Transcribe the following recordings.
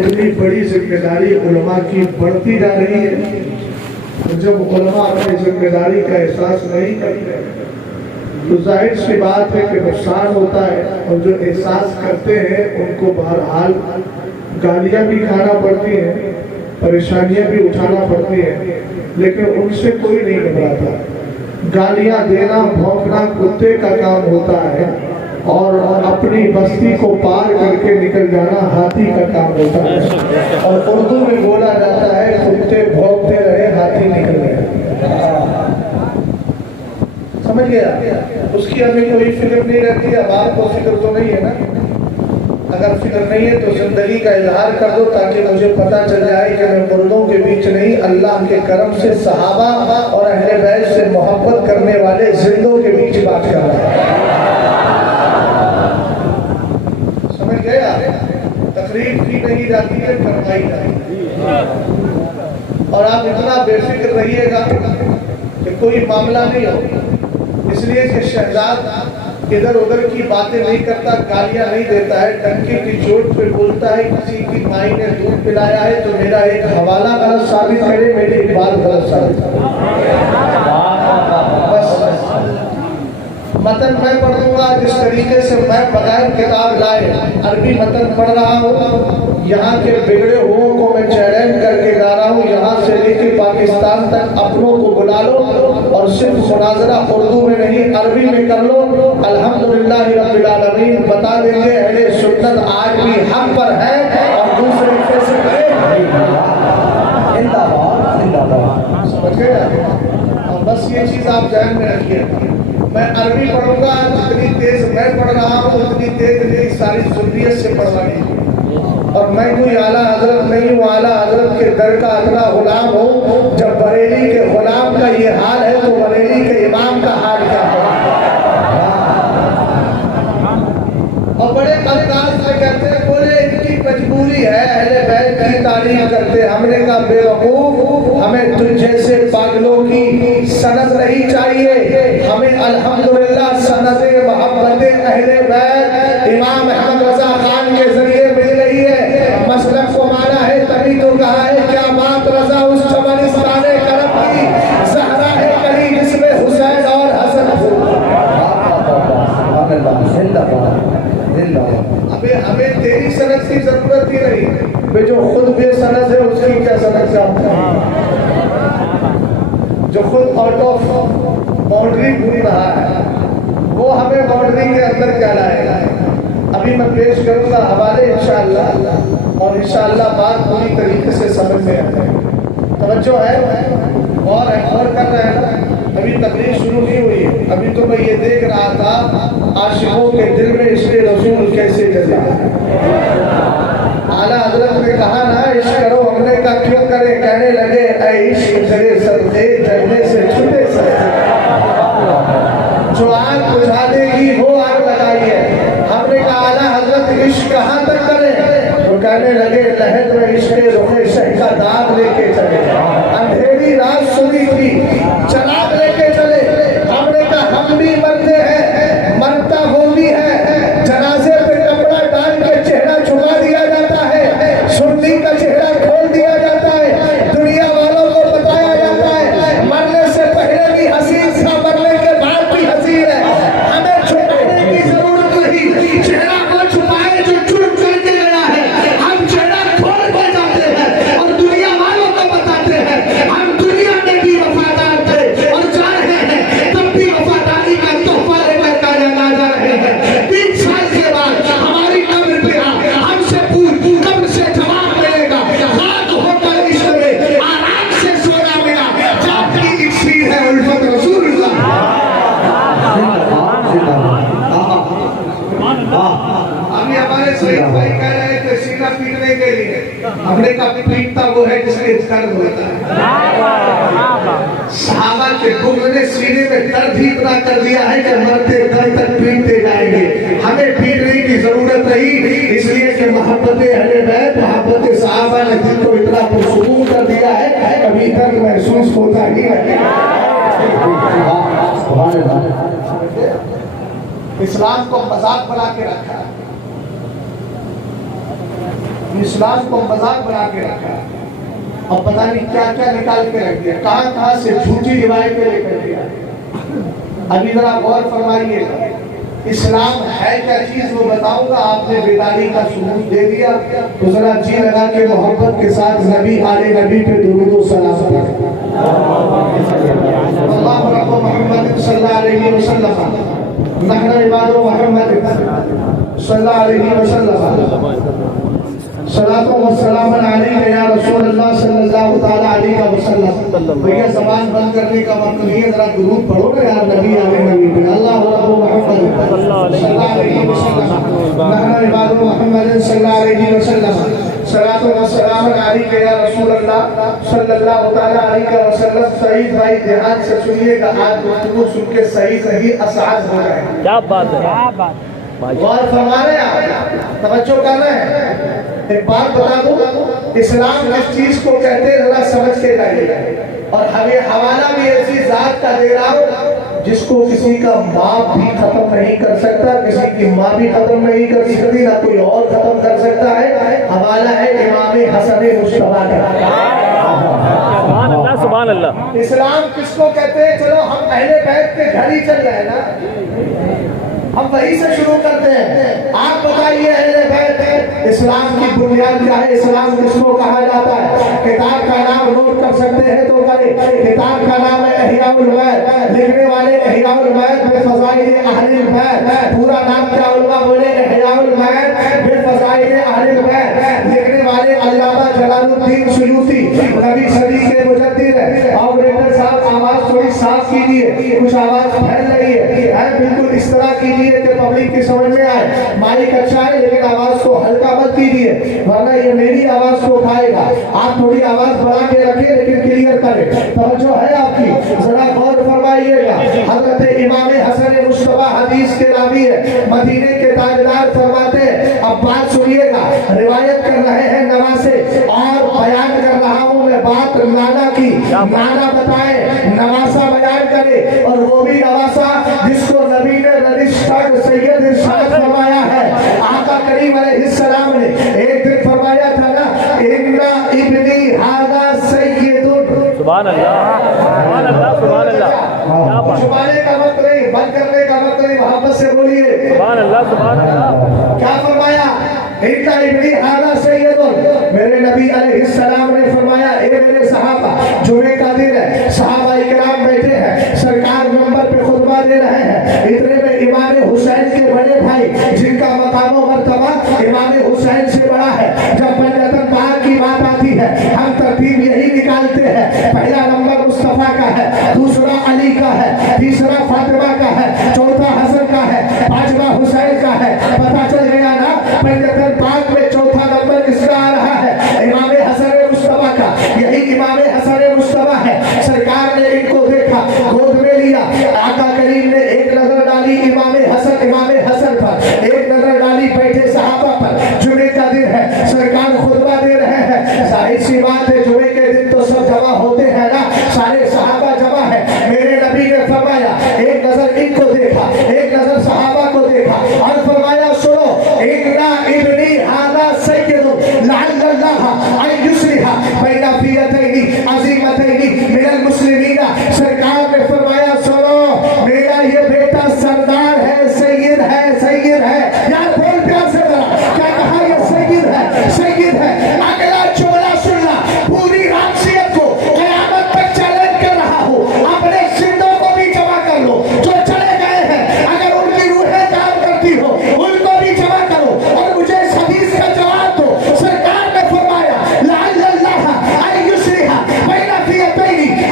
اتنی بڑی ذمہ داری علماء کی بڑھتی جا رہی ہے، جب علماء اپنی ذمہ داری کا احساس نہیں کرتے تو ظاہر سی بات ہے کہ نقصان ہوتا ہے، اور جو احساس کرتے ہیں ان کو بہرحال گالیاں بھی کھانا پڑتی ہیں، پریشانیاں بھی اٹھانا پڑتی ہیں، لیکن ان سے کوئی نہیں گھبراتا۔ گالیاں دینا بھونکنا کتے کا کام ہوتا ہے، اور اپنی بستی کو پار کر کے نکل جانا ہاتھی کا کام ہوتا ہے۔ اور اردو میں بولا جاتا ہے کتے بھونکتے رہے ہاتھی نکل گئے۔ سمجھ گیا؟ اس کی ہمیں کوئی فکر نہیں رہتی، اب آپ کو فکر تو نہیں ہے نا؟ اگر فکر نہیں ہے تو زندگی کا اظہار کر دو تاکہ مجھے پتا چل جائے کہ میں مردوں کے بیچ نہیں، اللہ کے کرم سے صحابہ اور اہل بیت سے محبت کرنے والے زندوں کے بیچ بات کر رہا ہے۔ سمجھ گیا؟ تقریب کی نہیں جاتی ہے، کروائی جاتی ہے۔ اور آپ اتنا بے فکر رہیے گا کہ کوئی معاملہ نہیں ہو، اس لیے کہ شہزاد ادھر ادھر کی باتیں نہیں کرتا، گالیاں نہیں دیتا ہے، ڈنکے کی چوٹ پہ بولتا ہے کسی کی مائی نے دودھ پلایا ہے تو میرا ایک حوالہ غلط ثابت کرے، میری ایک بات غلط ثابت کرے، بس متن میں پڑھ دوں گا جس طریقے سے میں بغیر کتاب لائے عربی متن پڑھ رہا ہوں۔ یہاں کے بگڑے ہوئوں کو میں چیلنج کر کے گا رہا ہوں، یہاں سے لے کے پاکستان تک اپنوں کو بلا لو اور صرف مناظرہ اردو میں نہیں عربی میں کر لو، الحمدللہ رب العالمین بتا دیں گے اہل سنت آج بھی حق پر ہے اور دوسرے کیسے سمجھ گئے؟ اور بس یہ چیز آپ ذہن میں رکھیے، میں عربی پڑھوں گا، جتنی تیز میں پڑھ رہا ہوں اتنی تیز میری ساری ذریت سے پڑھوانی، اور میں کوئی اعلیٰ حضرت نہیں ہوں، اعلیٰ حضرت کے در کا ادنا غلام ہوں۔ جب بریلی کے غلام کا یہ حال ہے تو بریلی کے امام کا حال کیا ہے؟ اور بڑے انداز میں کہتے ہیں، بولے ان کی مجبوری ہے، اہل بیت کی تعریف کرتے، ہم نے کہا بے وقوف، ہمیں تجھ جیسے پاگلوں کی سند نہیں چاہیے، ہمیں الحمدللہ سند محبت اہل بیت امام احمد رضا خان کے ذریعے مل رہی ہے۔ مسلک کو مانا ہے تبھی تو کہا ہے کیا بات رضا اس چمنستان کرم کی زہرا ہے کلی جس میں حسین اور حسن ہو۔ ہمیں تیری سند کی ضرورت ہی نہیں، جو خود بے سند ہے اس کی کیا سند چاہتا ہے؟ جو خود آؤٹ آف باؤنڈری گھوم رہا ہے وہ ہمیں باؤنڈری کے اندر کیا لائے گا؟ ابھی میں پیش کروں گا حوالے انشاءاللہ، اور انشاءاللہ بات پوری طریقے سے سمجھ میں آئے۔ توجہ ہے اور کر رہے ہیں، ابھی تقریر شروع نہیں ہوئی ہے، ابھی تو میں یہ دیکھ رہا تھا عاشقوں کے دل میں عشق رسول کیسے جگا ہے۔ اعلیٰ حضرت نے کہا نا عشق کرو، ہم نے کہا کیوں کرے؟ کہنے لگے اے عشق جگے صدقے جلنے سے چھوٹے صدقے، جو آگ بجھا دے گی وہ آگ لگائی ہے۔ ہم نے کہا اعلیٰ حضرت عشق کہاں تک کریں؟ وہ کہنے لگے لہد میں عشق رخ شہ کا داغ لے کے چلے، اندھیری رات سنی تھی چراغ لے کے چلے۔ ہم نے کہا ہم بھی مرتے ہیں، مرتا وہ بھی ہے، جنازے پہ کپڑا ڈال کے چہرہ چھپا دیا جاتا ہے، سنی کا چہرہ کھول دیا جاتا ہے، دنیا والوں کو بتایا جاتا ہے مرنے سے پہلے بھی حسین تھا، مرنے کے بعد بھی حسین ہے۔ ہمیں چھپانے کی ضرورت نہیں، چہرہ کو چھپائے جو چوٹ کر کے گیا ہے، ہم چہرہ کھول کے جاتے ہیں اور دنیا والوں کو بتاتے ہیں ہم دنیا میں بھی وفادار تھے اور جا رہے ہیں، تب بھی وفاداری کا تحفہ لے کر کایا جا رہے ہیں۔ 3 سال کے بعد ہماری قبر پہ ہم سے پوچھ، قبر سے جواب ملے گا، رات ہو کر عشق میں آرام سے سونا ملا، خواب کی اکسیر ہے الفت رسول اللہ۔ ابھی ہمارے سعید بھائی کہہ رہے ہیں کہ سینہ پیٹنے کے لیے، ہم نے کہا پیٹتا وہ ہے جس کے درد ہوتا ہے۔ صحابہ کے گم نے سینے میں درد ہی اتنا کر دیا ہے کہ مرتے دم تک پیٹتے جائیں گے، ہمیں پیٹنے کی ضرورت نہیں، اس لیے کہ محبت اہل بیت محبت صحابہ نے دل کو اتنا پرسکون کر دیا ہے کبھی درد محسوس ہوتا ہی نہیں۔ اسلام کو مذاق بنا کے رکھا ہے، اسلام کو مذاق بنا کے رکھا ہے اور پتہ نہیں کیا کیا نکال کے رکھ دیا، کہاں کہاں سے جھوٹی روایتیں لے کر دیا۔ ابھی ذرا غور فرمائیے گا، اسلام ہے کیا چیز وہ بتاؤں گا، آپ نے بیداری کا ثبوت دے دیا تو ذرا جی لگا کے محبت کے ساتھ نبی آل نبی پہ درود و سلام پڑھیں۔ اللہ رب محمد صلی اللہ علیہ وسلم نحن عباد محمد صلی اللہ علیہ وسلم صلاۃ و سلام علیک یا رسول اللہ صلی اللہ تعالی علیہ وسلم۔ بھیا زبان بند کرنے کا وقت نہیں ہے، ذرا درود پڑھو نا یار نبی علیہ نبی پہ۔ اللہ رب محمد صلی اللہ علیہ وسلم نحن عباد محمد صلی اللہ علیہ وسلم صلاۃ و سلام علیک یا رسول اللہ صلی اللہ تعالی علیہ وسلم۔ سعید بھائی دھیان سے سنیے گا، آج گفتگو سن کے صحیح اسعاد ہو جائے گا۔ کیا بات ہے، کیا بات، غور فرما رہے ہیں آپ، توجہ کر رہے ہیں۔ ایک بات بتا دوں، اسلام جس چیز کو کہتے ہیں ذرا سمجھ کے جائیے، اور ہمیں حوالہ بھی ایسی ذات کا دے رہا ہوں جس کو کسی کا باپ بھی ختم نہیں کر سکتا، کسی کی ماں بھی ختم نہیں کر سکتی، نہ کوئی اور ختم کر سکتا ہے۔ حوالہ ہے امام حسن مصطفیٰ کا۔ سبحان اللہ سبحان اللہ۔ اسلام کس کو کہتے ہیں؟ چلو ہم اہل بیت کے گھر ہی چل رہے ہیں نا، ہم وہی سے شروع کرتے ہیں۔ آپ بتائیے اہل بیت اسلام کی بنیاد کیا ہے؟ اسلام کس کو کہا جاتا ہے؟ کتاب کا نام نوٹ کر سکتے ہیں تو کریں۔ کتاب کا نام ہے احیاء البیت، لکھنے والے احیاء البیت بفضائل اہل البیت۔ پورا نام کیا علماء بولے؟ احیاء البیت بفضائل اہل البیت۔ لکھنے والے علامہ جلال الدین سیوطی، نبی صدی کے مجدد ہیں۔ آپریٹر صاحب آواز تھوڑی صاف کیجیے، کچھ آواز پھیل رہی ہے، بالکل اس طرح کیجیے کہ پبلک کی سمجھ میں آئے۔ مائک اچھا ہے لیکن آواز کو ہلکا مت کیجیے ورنہ یہ میری آواز کو اٹھائے گا۔ آپ تھوڑی آواز بڑھا کے رکھیں لیکن کلیئر کریں، توجہ ہے آپ کی، ذرا غور فرمائیے گا۔ حضرت امام حسن مصطفیٰ حدیث کے راوی ہے، مدینے کے تاجدار فرماتے ہیں۔ اب بات سنیے گا، روایت کر رہے ہیں نوا سے اور بیان کر رہا ہوں میں بات نانا کی۔ نانا بتائے، نواسا بیان کرے، اور وہ بھی نواسا جس کو نبی نے رجسٹرڈ سید ارشاد فرمایا ہے۔ آقا کریم علیہ السلام نے ایک دن فرمایا تھا نا، اِنَّ ابْنِي هَذَا سَيِّدٌ۔ سبحان اللہ سبحان اللہ سبحان اللہ۔ کیا بات، چھپانے کا مت نہیں، بند کرنے کا مت نہیں، محبت سے بولیے سبحان اللہ سبحان اللہ۔ کیا فرمایا؟ اِنَّ ابْنِي هَذَا سَيِّدٌ۔ میرے نبی علیہ السلام نے فرمایا، اے میرے صحابہ، جمعے کا دن ہے، صحابہ اکرام بیٹھے ہیں، سرکار منبر پہ خطبہ دے رہے ہیں، اتنے میں امام حسین کے بڑے بھائی جن کا مقام و مرتبہ امام حسین سے بڑا ہے، جب بیعت پاک کی بات آتی ہے ہم ترتیب یہی نکالتے ہیں، پہلا نمبر مصطفیٰ کا ہے، دوسرا علی کا ہے، تیسرا فاطمہ کا ہے، چوتھا حسن کا ہے، پانچواں حسین کا ہے۔ پتہ چل گیا نا، بیعت پاک میں چوتھا نمبر کس کا آ رہا ہے؟ امام حسن مصطفیٰ کا۔ یہی امام حسن مصطفیٰ ہے۔ سرکار نے ان کو دیکھا، گود میں لیا، آقا کریم نے ایک نظر ڈالی امام حسن پر، ایک نظر ڈالی بیٹھے صحابہ پر۔ جمعے کا دن ہے، سرکار خطبہ دے رہے ہیں، ظاہر سی بات ہے جمعے کے دن تو سب جمع ہوتے ہیں نا، سارے صحابہ جمع ہیں۔ میرے نبی نے فرمایا، ایک نظر ان کو دیکھا، ایک نظر صحابہ کو دیکھا اور فرمایا، سنو، اِنَّ ابْنِي هَذَا سَيِّدٌ لَعَلَّ اللَّهَ أَن يُصْلِحَ بَيْنَ فِئَتَيْنِ عَظِیمَتَیْنِ مِنَ الْمُسْلِمِینَ۔ سرکار نے فرمایا، سنو، میرا یہ بیٹا سردار ہے، سید ہے، سید ہے۔ یار بول پیار سے ذرا، کیا کہا؟ یہ سید ہے، سید ہے۔ اگلا جملہ سننا، پوری راشیت کو قیامت تک چیلنج کر رہا ہوں، اپنے زندوں کو بھی جمع کر لو، جو چلے گئے ہیں، اگر ان کی روحیں کام کرتی ہو ان کو بھی جمع کرو اور مجھے اس حدیث کا جواب دو۔ سرکار نے فرمایا، لعل اللہ ان یصلح بین فئتین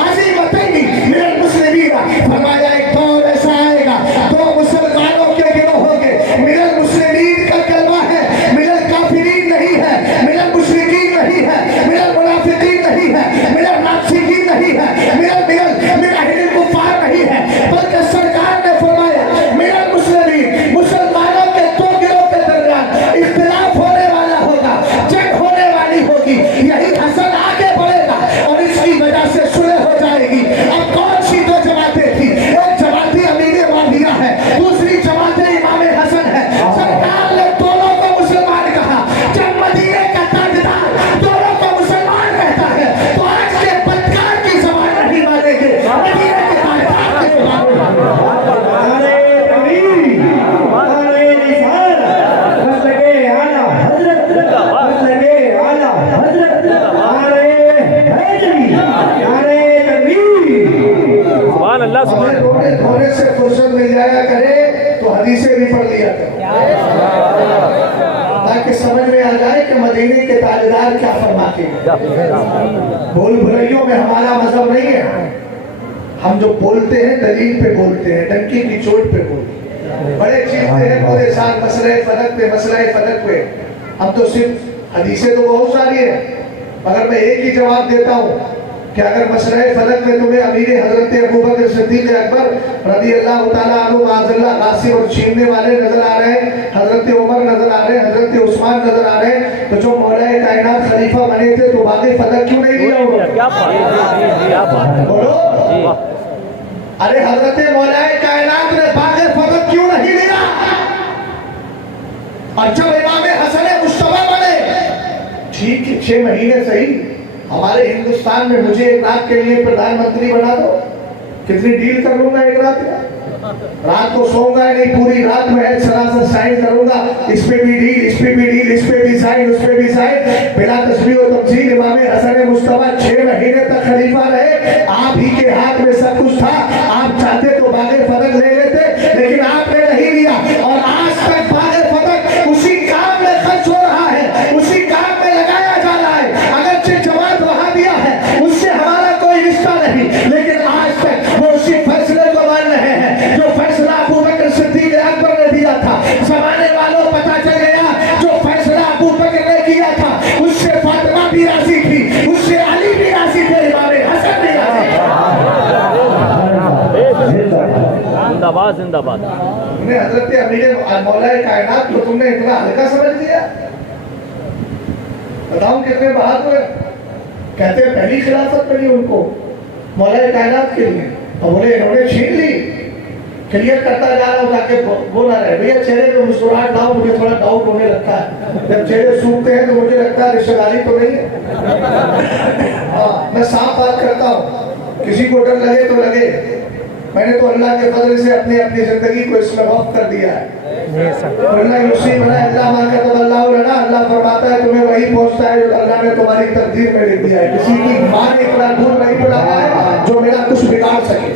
اللہ سبحان ہمیں رونے سے فرصت مل جایا کرے تو حدیثیں بھی پڑھ لیا کرے تاکہ سمجھ میں آ جائے کہ مدینے کے تاجدار کیا فرماتے ہیں. بھول بھلائیوں میں ہمارا مذہب نہیں ہے. ہم جو بولتے ہیں دلیل پہ بولتے ہیں, ڈنکی کی چوٹ پہ بولتے ہیں. بڑے چیزیں ہیں پورے ساتھ مسئلہ فلک پہ. ہم تو صرف حدیثیں تو بہت ساری ہیں, مگر میں ایک ہی جواب دیتا ہوں کہ اگر مسئلہ فلک میں تمہیں امیر حضرت ابوبکر صدیق اکبر رضی اللہ تعالیٰ عنہ معاذ اللہ غاصب اور چھیننے والے نظر آ رہے ہیں, حضرت عمر نظر آ رہے ہیں, حضرت عثمان نظر آ رہے ہیں, تو جو مولا کائنات خلیفہ بنے تھے تو باقی فلک کیوں نہیں لیا ہوگا؟ کیا بات بولو, ارے حضرت مولا کائنات نے باقی فلک کیوں نہیں لیا؟ اور جب امام حسن مجتبی بنے, ٹھیک 6 مہینے صحیح, ہمارے ہندوستان میں مجھے ایک رات کے لیے پردھان منتری بنا دو, کتنی ڈیل کر لوں گا ایک رات میں؟ رات کو سوؤں گا نہیں, پوری رات میں سراسر سائن کروں گا, اس پہ بھی ڈیل, اس پہ بھی ڈیل, اس پہ بھی سائن, اس پہ بھی سائن, بلا تسبیح و تمثیل. امام حسن مجتبی 6 مہینے تک خلیفہ رہے, آپ ہی کے ہاتھ میں سب کچھ تھا, آپ چاہتے تو باغ فلک لے لیتے, لیکن آپ نے نہیں لیا. اور آج تک باغ فلک اسی کام میں خرچ ہو رہا ہے, اسی کام میں لگایا جا رہا ہے. اگرچہ جماعت وہاں دیا ہے, اس سے ہمارا کوئی رشتہ نہیں, لیکن آج تک وہ اسی فیصلے کو مان رہے ہیں جو فیصلہ ابوبکر صدیق اکبر نے دیا تھا. زمانے والوں پتہ چل گیا جو فیصلہ ابوبکر نے کیا تھا اس سے فاطمہ بھی راضی تھی, اس سے علی بھی راضی تھے, امام حسن بھی راضی تھے. زندہ باد زندہ باد. تم نے حضرت امیر مولا کائنات کو تم نے اتنا ہلکا سمجھ لیا؟ بتاؤں کتنے بہادر ہیں, کہتے ہیں پہلی خلافت ملی ان کو مولا کائنات کے لیے, اور بولے انہوں نے چھین لی. کلیئر کرتا جا رہا ہوں تاکہ وہ نہ رہے. بھیا چہرے پہ مسکراہٹ لاؤ, مجھے تھوڑا ڈاؤٹ ہونے لگتا ہے, جب چہرے سوکھتے ہیں تو مجھے لگتا ہے رشتہ داری تو نہیں ہے. ہاں میں صاف بات کرتا ہوں, کسی کو ڈر لگے تو لگے, میں نے تو اللہ کے فضل سے اپنی زندگی کو اس میں وقف کر دیا ہے. اللہ یوسف بنا اللہ ماں کا تو اللہ لڑا, اللہ فرماتا ہے تمہیں وہی پہنچتا ہے جو اللہ نے تمہاری تقدیر میں لکھ دیا ہے. کسی کی ماں نے اتنا دور نہیں پڑھایا ہے جو میرا کچھ بگاڑ سکے.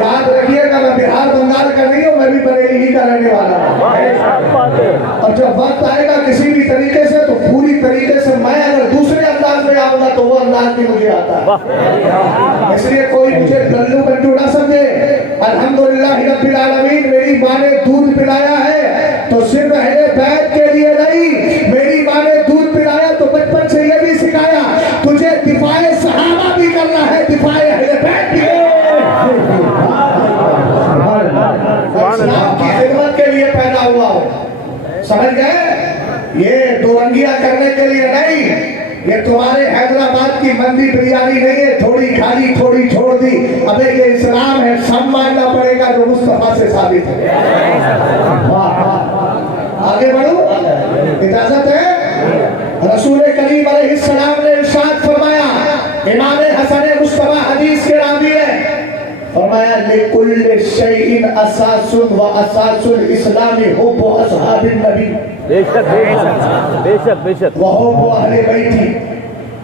یاد رکھیے گا, میں بہار بنگال کا نہیں ہوں, میں بھی بریلی ہی کا رہنے والا ہوں. اور جب وقت آئے گا کسی بھی طریقے سے تو پوری طریقے سے میں اگر دوسرے انداز میں آؤں گا تو وہ انداز بھی مجھے آتا ہے. اس لیے کوئی مجھے گلو بنٹو نہ سمجھے. الحمدللہ رب العالمین, میری ماں نے دودھ پلایا ہے تو صرف اہل بیت کے لیے نہیں, میری ماں نے دودھ پلایا تو بچپن سے یہ بھی سکھایا تجھے دفاع صحابہ بھی کرنا ہے, دفاع اہل بیت بھی. اسلام کی خدمت کے لیے پیدا ہوا ہو, سمجھ گئے؟ یہ دو رنگیاں کرنے کے لیے نہیں. یہ تمہارے حیدرآباد کی مندی بریانی نہیں ہے, تھوڑی کھالی تھوڑی چھوڑ دی. ابے یہ اسلام ہے, سب ماننا پڑے گا جو مصطفیٰ سے ثابت ہے. آگے بڑھو, اجازت ہے. رسول کریم علیہ السلام نے ارشاد فرمایا, امام حسن مجتبی حدیث کے راوی ہے, فرمایا لِكُلِّ شَيْءٍ أَسَاسٌ وَأَسَاسُ الْإِسْلَامِ حُبُّ أَصْحَابِ النَّبِيِّ بے شک بے شک. وَحُبُّ أَهْلِ بَيْتِهِ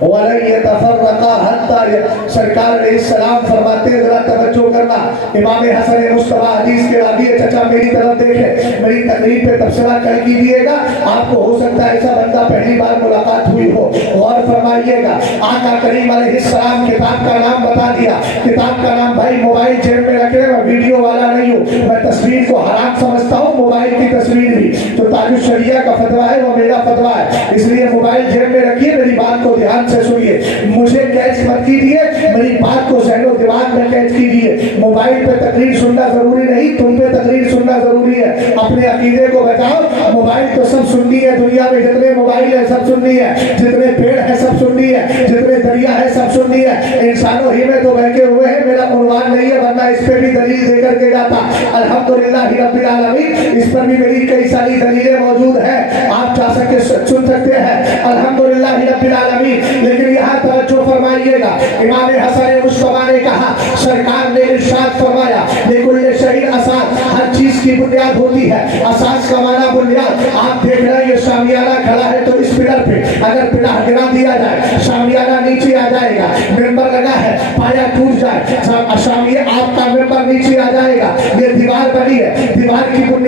وَلَنْ يَتَفَرَّقَا حَتَّى. سرکار علیہ السلام فرماتے ہیں, ذرا توجہ کرنا, امام حسن مجتبی حدیث کے راوی ہے. چچا میری طرف دیکھیں, میری تقریر پہ تبصرہ کر کیجیے گا. آپ کو ہو سکتا ہے ایسا بندہ پہلی بار ملاقات ہوئی ہو, غور فرمائیے گا. آقا کریم علیہ السلام کتاب کا نام بتا دیا, کتاب کا نام بھائی موبائل جیب میں رکھے, میں ویڈیو والا نہیں ہوں, میں تصویر کو حرام سمجھتا ہوں, موبائل کی تصویر بھی. تو تاج الشریعہ کا فتویٰ ہے وہ میرا فتویٰ ہے, اس لیے موبائل جیب میں رکھیے, میری بات کو دھیان سے سنیے. مجھے کیچ مت کیجیے, میری بات کو ذہن و دماغ میں کیچ کیجیے. موبائل پہ تقریر سننا ضروری نہیں, تم پہ تقریر سننا ضروری ہے. اپنے عقیدے کو بچاؤ. موبائل تو سب سننی ہے, دنیا میں جتنے موبائل ہیں سب سننی ہے, جتنے پیڑ ہیں سب سننی ہے, جتنے دریا ہے سب سننی ہے. انسانوں ہی میں تو بہکے ہوئے ہیں, میرا عنوان نہیں ہے, ورنہ اس پہ بھی دلیل دے کر کے جاتا. الحمدللہ رب العالمین, اس پر بھی میری کئی ساری دلیلیں موجود ہیں, آپ چاہ سکتے سن سکتے ہیں. الحمدللہ رب العالمین. لیکن یہاں توجہ فرمائیے گا, امام حسن مجتبی نے کہا, سرکار نے ارشاد فرمایا لِكُلِّ شَيْءٍ أَسَاس, ہر چیز کی بنیاد ہوتی ہے. اساس کا معنی بنیاد. آپ دیکھ رہے ہیں یہ شامیانہ کھڑا ہے تو اس پلر پہ اگر پلر گرا دیا جائے شامیانہ نیچے آ جائے گا. ممبر لگا ہے, پایا ٹوٹ جائے, شامیہ آپ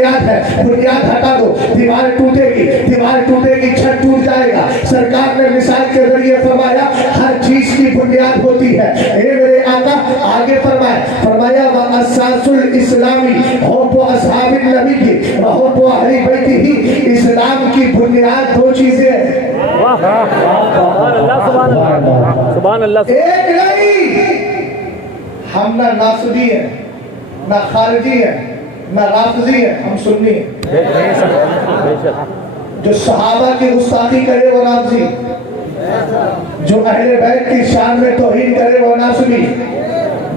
بنیاد ہے, بنیاد ہٹا دو, دیوار ٹوٹے گی, چھت ٹوٹ جائے گا. سرکار نے مثال کے ذریعے فرمایا ہر چیز کی بنیاد ہوتی ہے. اے میرے آقا آگے فرمایا وَأَسَّاسُ الْإِسْلَامِ حُبُّ أَصْحَابِ النَّبِيِّ وَحُبُّ أَهْلِ بَيْتِهِ. اسلام کی بنیاد دو چیزیں ہیں. سبحان اللہ. ایک نہیں, ہم نہ ناصبی ہیں, نہ خارجی ہیں, نہ رافضی ہیں, ہم سنی ہیں. جو صحابہ کی گستاخی کرے وہ رافضی, جو اہل بیت کی شان میں توہین کرے وہ ناصبی,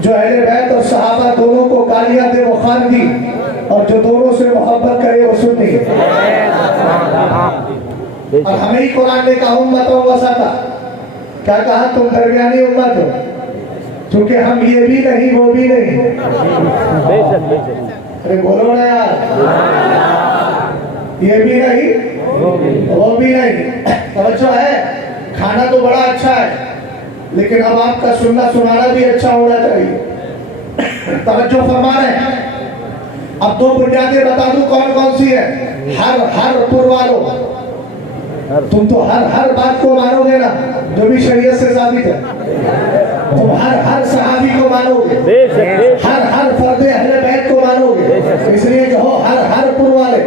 جو اہل بیت اور صحابہ دونوں کو گالیاں دے وہ خارجی, اور جو دونوں سے محبت کرے وہ سنی. اور ہمیں ہی قرآن نے کہا امت و وسطا, کیا کہا تم درمیانی امت ہو, کیونکہ ہم یہ بھی نہیں وہ بھی نہیں. ارے بولو نا یار, یہ بھی نہیں وہ بھی نہیں. توجہ ہے, کھانا تو بڑا اچھا ہے لیکن اب آپ کا سننا سنانا بھی اچھا ہونا چاہیے. توجہ فرما رہے ہیں. اب دو بنیادیں بتا دوں کون کون سی ہے. ہر پر والوں, تم تو ہر بات کو مانو گے نا جو بھی شریعت سے ثابت ہے. تم ہر صحابی کو مانو گے, ہر فرد اہل بیت کو مانو گے, اس لیے جو ہو ہر پر والے.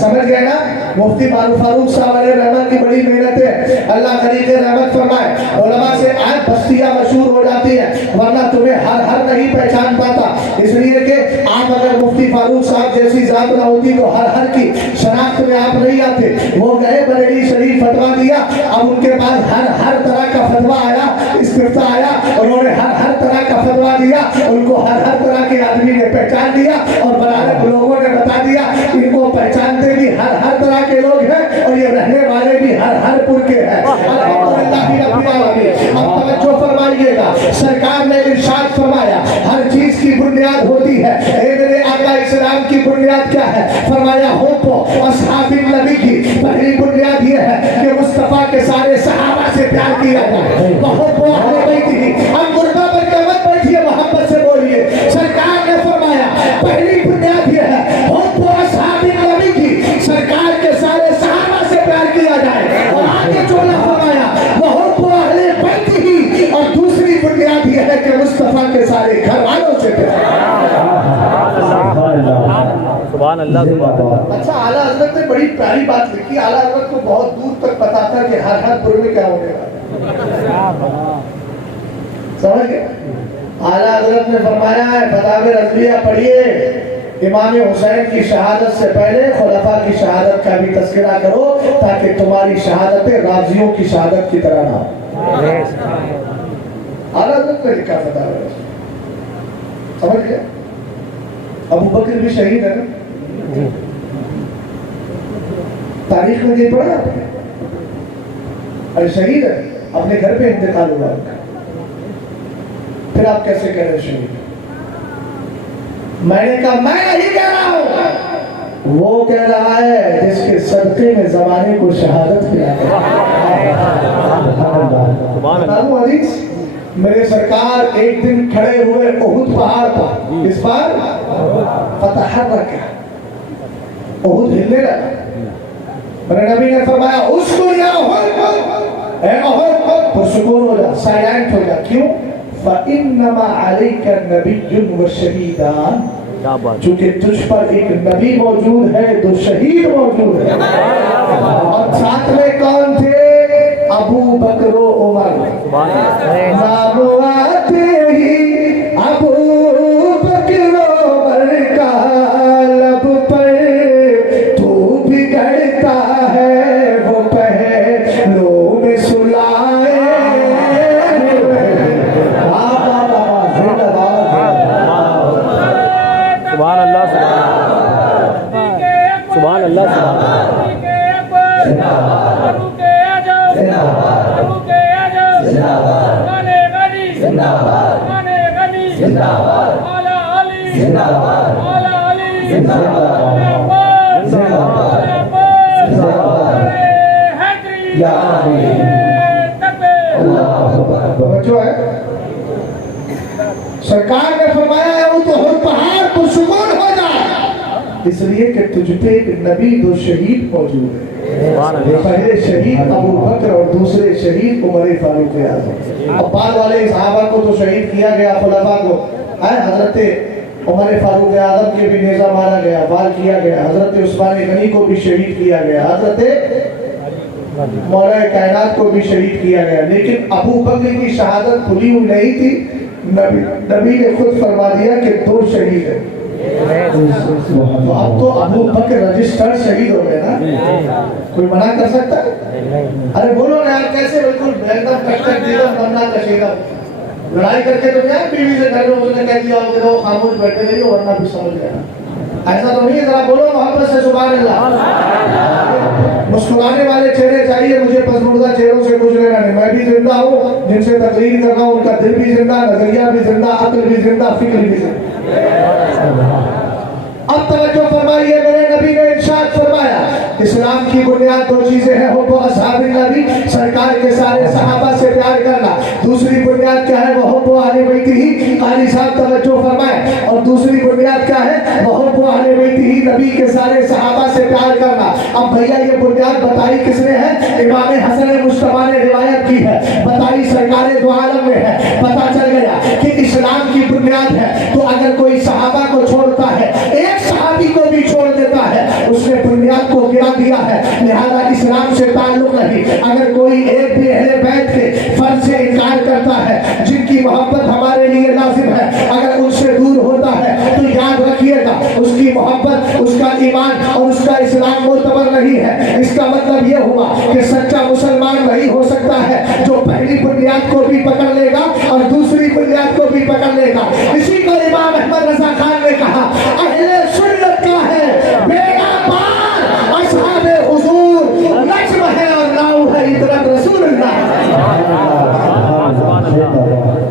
سمجھ گئے نا. مفتی فاروق صاحب علیہ رحمت کی بڑی محنت ہے, اللہ خلیق رحمت فرمائے. علماء سے آج بستیاں مشہور ہو جاتی ہیں, ورنہ تمہیں ہر نہیں پہچان پاتا. اس لیے کہ آپ اگر مفتی فاروق صاحب جیسی ذات نہ ہوتی تو ہر کی شناخت میں آپ نہیں آتے. وہ گئے بریلی شریف فتویٰ دیا, اب ان کے پاس ہر طرح کا فتویٰ آیا, استفتاء آیا, انہوں نے ہر طرح کا فتویٰ دیا. ان کو ہر طرح کے آدمی نے پہچان دیا, اور بلالک لوگوں نے بتا دیا ان کو پہچانتے بھی ہر طرح کے لوگ ہیں, اور یہ رہنے والے بھی ہر پور کے ہیں. الحمدللہ رب العالمین. اب توجہ فرمائیے گا, سرکار نے ارشاد فرمایا ہر چیز کی بنیاد ہوتی ہے. اے میرے آقا اسلام کی بنیاد کیا ہے؟ فرمایا حب اصحاب النبی کی پہلی بنیاد یہ ہے کہ مصطفیٰ کے سارے صحابہ سے پیار کیا جائے. حب اہل بیت ہی. ہم غربا پر قیامت بیٹھیے محبت سے بولیے. سرکار نے فرمایا پہلی بنیاد یہ ہے حب اصحاب النبی کی, سرکار کے سارے صحابہ سے پیار کیا جائے. اور آگے چولا فرمایا حب اہل بیت ہی, اور دوسری بنیاد یہ ہے کہ مصطفیٰ کے سارے گھر والوں سے پیار. سبحان اللہ. اچھا, اعلیٰ حضرت نے بڑی پیاری بات لکھی. اعلیٰ حضرت کو بہت دور تک پتا تھا کہ ہر پور میں کیا ہونے والا. سمجھ گئے؟ اعلیٰ حضرت نے فرمایا ہے فتاوی رضویہ پڑھیے, امام حسین کی شہادت سے پہلے خلفاء کی شہادت کا بھی تذکرہ کرو تاکہ تمہاری شہادتیں رازیوں کی شہادت کی طرح نہ ہو. اعلیٰ حضرت نے لکھا فتاوی. سمجھ گئے؟ ابو بکر بھی شہید ہے نا, تاریخ میں یہ پڑھا آپ نے, ارے شہید ہے, اپنے گھر پہ انتقال ہوا ان کا, پھر آپ کیسے کہہ رہے شہید؟ میں نے کہا میں نہیں کہہ رہا ہوں, وہ کہہ رہا ہے جس کے صدقے میں زمانے کو شہادت ملا. بتاؤں حدیث, میرے سرکار ایک دن کھڑے ہوئے احد پہاڑ پر, اس پر فتحرک, احد ہلنے لگا. میرے نبی نے فرمایا اس کو یا احد, اے احد پرسکون ہو جا, سائلنٹ ہو جا. کیوں؟ فَإِنَّمَا عَلَيْكَ النَّبِيٌّ وَالشَّهِيدَانِ, چونکہ تجھ پر ایک نبی موجود ہے, دو شہید موجود ہے. اور ساتھ میں کون تھے؟ ابو بکر و عمر. نام آتے ہی ابو بکر و عمر کا لب پر تو بگڑتا ہے وہ پہلو میں سلائے. سبحان اللہ. سبحان اللہ. جو ہے سرکار نے فرمایا ہے وہ تو ہر پہاڑ پر سکون ہو جائے. اس اس لیے کہ تجھ پہ ایک نبی دو شہید موجود ہے. پہلے شہید ابو بکر اور دوسرے شہید عمر فاروق اعظم. اب بعد والے صحابہ کو تو شہید کیا گیا, خلفاء کو حضرت عمر فاروق اعظم کے بھی نیزہ مارا گیا, وار کیا گیا, حضرت عثمان غنی کو بھی شہید کیا گیا, حضرت مولا کائنات کو بھی شہید کیا گیا. لیکن ابو بکر کی شہادت کھلی ہوئی نہیں تھی. نبی نے خود فرما دیا کہ 2 شہید ہیں. تو اب تو ابو بکر رجسٹرڈ شہید ہو گئے نا, کوئی منع کر سکتا ہے؟ ارے بولو نا یار, کیسے بالکل ایک دم کچھ دیدم بننا کشیدم, لڑائی کر کے تو کیا بیوی سے گھر میں اس نے کہہ دیا کہ وہ خاموش بیٹھے رہیے ورنہ بھی سمجھ لینا. ایسا تو نہیں ہے, ذرا بولو محبت سے سبحان اللہ. مسکرانے والے چہرے چاہیے مجھے, پسماندہ چہروں سے کچھ لینا نہیں. میں بھی زندہ ہوں, جن سے تقریر کر رہا ہوں ان کا دل بھی زندہ, نظریہ بھی زندہ, عقل بھی زندہ, فکر بھی زندہ. اب توجہ فرمائیے, میرے نبی نے ارشاد فرمایا اسلام کی بنیاد 2 چیزیں ہیں, حب اصحاب النبی, سرکار کے سارے صحابہ سے پیار کرنا. دوسری بنیاد کیا ہے, وہ حب اہل بیت ہی. قاری صاحب توجہ فرمائیں. اور دوسری بنیاد کیا ہے, وہ حب اہل بیت ہی, نبی کے سارے صحابہ سے پیار کرنا. اب بھیا یہ بنیاد بتائی کس نے ہے؟ امام حسن مصطفیٰ نے روایت کی ہے, بتائی سرکار دو عالم میں ہے. پتہ چل گیا کہ اسلام کی بنیاد ہے. تو اگر کوئی صحابہ کو چھوڑتا ہے, ایک صحابی کو بھی چھوڑ دیتا ہے, اس نے بنیاد کو گرا دیا ہے. لہذا اسلام سے تعلق نہیں. اگر کوئی ایک بھی اہل بیت کے فرض سے انکار کرتا ہے, جن کی محبت ہمارے لیے لازم ہے, اگر ان سے دور ہوتا ہے تو یاد رکھیے گا اس کی محبت, اس کا ایمان اور اس کا اسلام معتبر نہیں ہے. اس کا مطلب یہ ہوا کہ سچا مسلمان وہی ہو سکتا ہے جو پہلی بنیاد کو بھی پکڑ لے گا اور دوسری بنیاد کو بھی پکڑ لے گا. اسی کو امام احمد رضا خان نے کہا اہل سنت کا ہے بیڑا پار اصحاب حضور, نجم ہے اور ناؤ ہے عطرت رسول اللہ.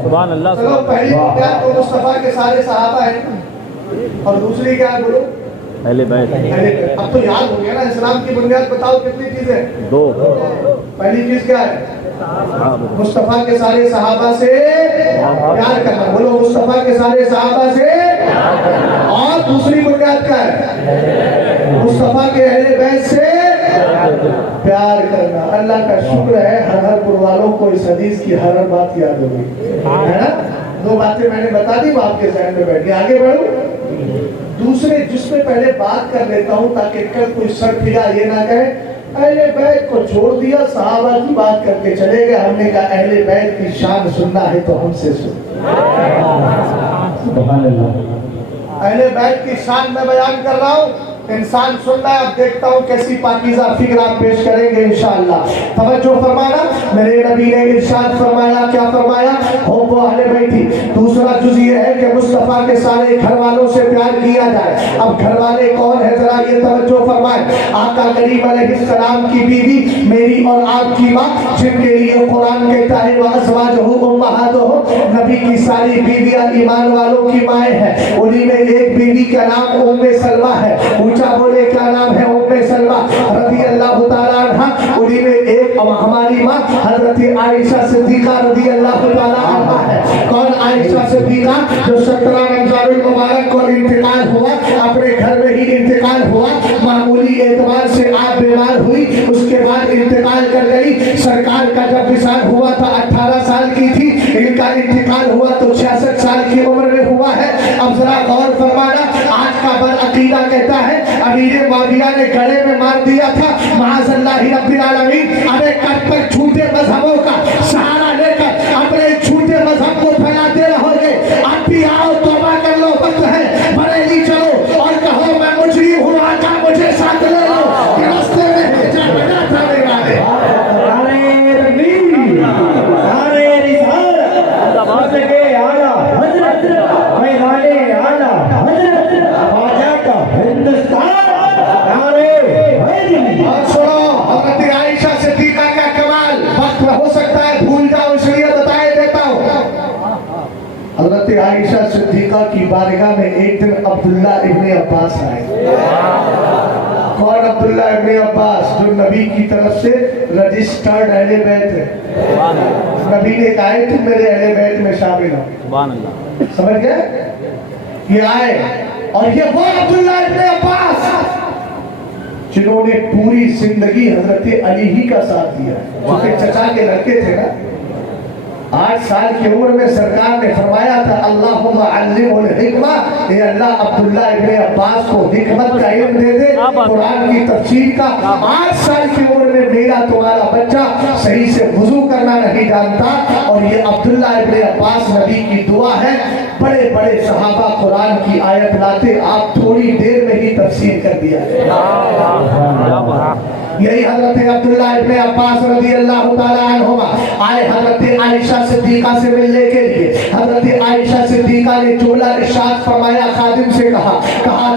سبحان اللہ. چلو پہلی بنیاد تو مصطفیٰ کے سارے صحابہ ہیں, اور دوسری کیا ہے بولو, اہل بیت. اب تو یاد ہو گیا نا, اسلام کی بنیاد بتاؤ کتنی چیزیں؟ 2. پہلی چیز کیا ہے, مصطفیٰ کے سارے صحابہ سے پیار کرنا. بولو مصطفیٰ کے سارے صحابہ سے. اور دوسری بنیاد کیا ہے, مصطفیٰ کے اہل بیت سے پیار کرنا. اللہ کا شکر ہے ہر پور والوں کو اس حدیث کی ہر بات یاد ہوگی, ہے نا. 2 باتیں میں نے بتا دی, وہ آپ کے ذہن میں بیٹھ گئی. آگے بڑھو. دوسرے جس میں پہلے بات کر لیتا ہوں تاکہ کل کوئی سر پھرا یہ نہ کہے اہل بیت کو چھوڑ دیا, صحابہ کی بات کر کے چلے گئے. ہم نے کہا اہل بیت کی شان سننا ہے تو ہم سے سن. سبحان اللہ. اہل بیت کی شان میں بیان کر رہا ہوں, انسان سننا ہے. اب دیکھتا ہوں کیسی پاکیزہ فکر آپ پیش کریں گے انشاءاللہ. توجہ فرمانا, میرے نبی نے ارشاد فرمایا, کیا فرمایا, حب اہل بیت. دوسرا جز یہ ہے کہ مصطفیٰ کے سارے گھر والوں سے پیار کیا جائے. اب گھر والے کون ہے, ذرا یہ توجہ فرمائیں. آقا کریم علیہ السلام کی بیوی, میری اور آپ کی ماں, جن کے لیے قرآن کہتا ہے وَأَزْوَاجُهُ أُمَّهَاتُهُمْ, نبی کی ساری بیویاں ایمان والوں کی مائیں ہیں. انہی میں ایک بیوی کا نام سلمہ ہے. بولے کیا نام ہے, سلمہ رضی اللہ تعالیٰ عنہ. انہی میں ایک ہماری ماں حضرت عائشہ صدیقہ رضی اللہ تعالیٰ عنہ ہے. کون عائشہ صدیقہ, جو 17 رمضان المبارک کو انتقال ہوا, اپنے گھر میں ہی انتقال ہوا. معمولی اعتبار سے آپ بیمار ہوئی, اس کے بعد انتقال کر گئی. سرکار کا جب وصال ہوا تھا 18 سال کی تھی, ان کا انتقال ہوا تو 66 سال کی عمر میں ہوا ہے. اب ذرا غور فرمانا, آج کا بدعقیدہ کہتا ہے امیر معاویہ نے گڑے میں مار دیا تھا, معاذ اللہ رب العالمین. ارے کب تک جھوٹے مذہبوں کا سہارا لے کر اپنے جھوٹے مذہب کو پھیلاتے رہو گے؟ اب بھی آؤ, توبہ کر لو, وقت ہے. بریلی چلو اور کہو میں مجرم ہوں, آقا مجھے ساتھ لے لو. راستے میں بھیجا بنا تھا میرا نے. حضرت عائشہ صدیقہ کی بارگاہ میں ایک دن عبداللہ ابن عباس آئے. کون عبداللہ ابن عباس, جو نبی کی طرف سے رجسٹرڈ اہل بیت ہے. نبی نے کہا تم میرے اہل بیت میں شامل ہو. سمجھ گئے؟ یہ آئے اور یہ وہ عبداللہ ابن عباس جنہوں نے پوری زندگی حضرت علی ہی کا ساتھ دیا، کیونکہ چچا کے لڑکے تھے نا۔ 8 سال کی عمر میں سرکار نے فرمایا تھا اللہم علمہ الحکمہ، اے اللہ عبداللہ ابن عباس کو حکمت کا علم دے دے، قرآن کی تفسیر کا۔ 8 سال کی عمر میں میرا تمہارا بچہ صحیح سے وضو کرنا نہیں جانتا، اور یہ عبداللہ ابن عباس نبی کی دعا ہے۔ بڑے بڑے صحابہ قرآن کی آیت لاتے، آپ تھوڑی دیر میں ہی تفسیر کر دیا۔ یہی حضرت عبداللہ ابن عباس رضی اللہ تعالیٰ عنہما آئے حضرت عائشہ صدیقہ سے ملنے کے لیے۔ حضرت عائشہ صدیقہ نے جملہ ارشاد فرمایا، خادم سے کہا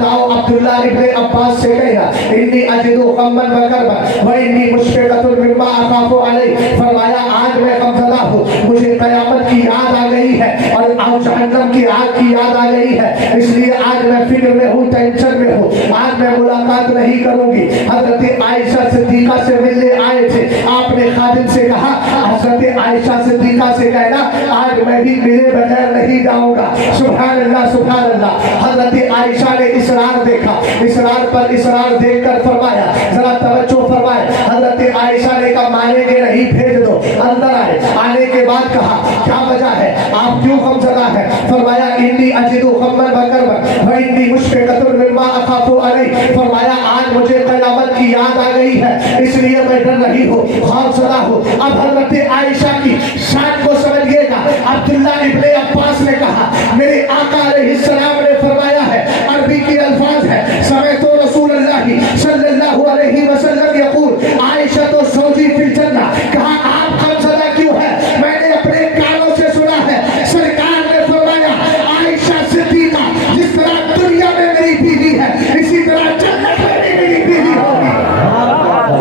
جاؤ عبداللہ ابن عباس سے کہا انی اجد غما و کربا و انی مشفقۃ مما اخاف علیہ، فرمایا آج میں غمزدہ ہوں، مجھے قیامت کی یاد آ گئی ہے اور جہنم کی آگ کی یاد آ گئی ہے، اس لیے آج میں فکر میں ہوں، ٹینشن میں ہوں، آج میں ملاقات نہیں کروں گی۔ حضرت عائشہ صدیقہ سے ملنے آئے تھے، آپ نے خادم سے کہا حضرت عائشہ صدیقہ سے کہنا آج میں بھی ملے بغیر نہیں جاؤں گا۔ سبحان اللہ سبحان اللہ۔ حضرت عائشہ نے اصرار دیکھا، اصرار پر اصرار دیکھ کر فرمایا، ذرا توجہ فرمائے، حضرت عائشہ نے کہا مانیں گے نہیں، بھیج دو۔ اندر آئے، آنے کے بعد کہا کیا وجہ ہے، آپ کیوں غمزدہ ہیں؟ فرمایا انی اجد غما و کربا و انی مشفقۃ مما اخاف علیہ، فرمایا آج مجھے قیامت کی یاد آ گئی ہے، اس لیے میں ڈر رہی ہوں، خوفزدہ ہوں۔ اب حضرت عائشہ کی شان کو سمجھئے گا۔ عبداللہ ابن عباس نے کہا میرے آقا علیہ السلام نے فرمایا ہے، عربی کی الفاظ ہے، سمعت رسول اللہ صلی اللہ علیہ وسلم یقول عائشہ تو زوجی فی الجنہ، کہا آپ غمزدہ کیوں ہے؟ میں نے اپنے کانوں سے سنا ہے، سرکار نے فرمایا عائشہ صدیقہ جس طرح دنیا میں میری بیوی ہے اسی طرح جنت میں بھی میری بیوی ہوگی۔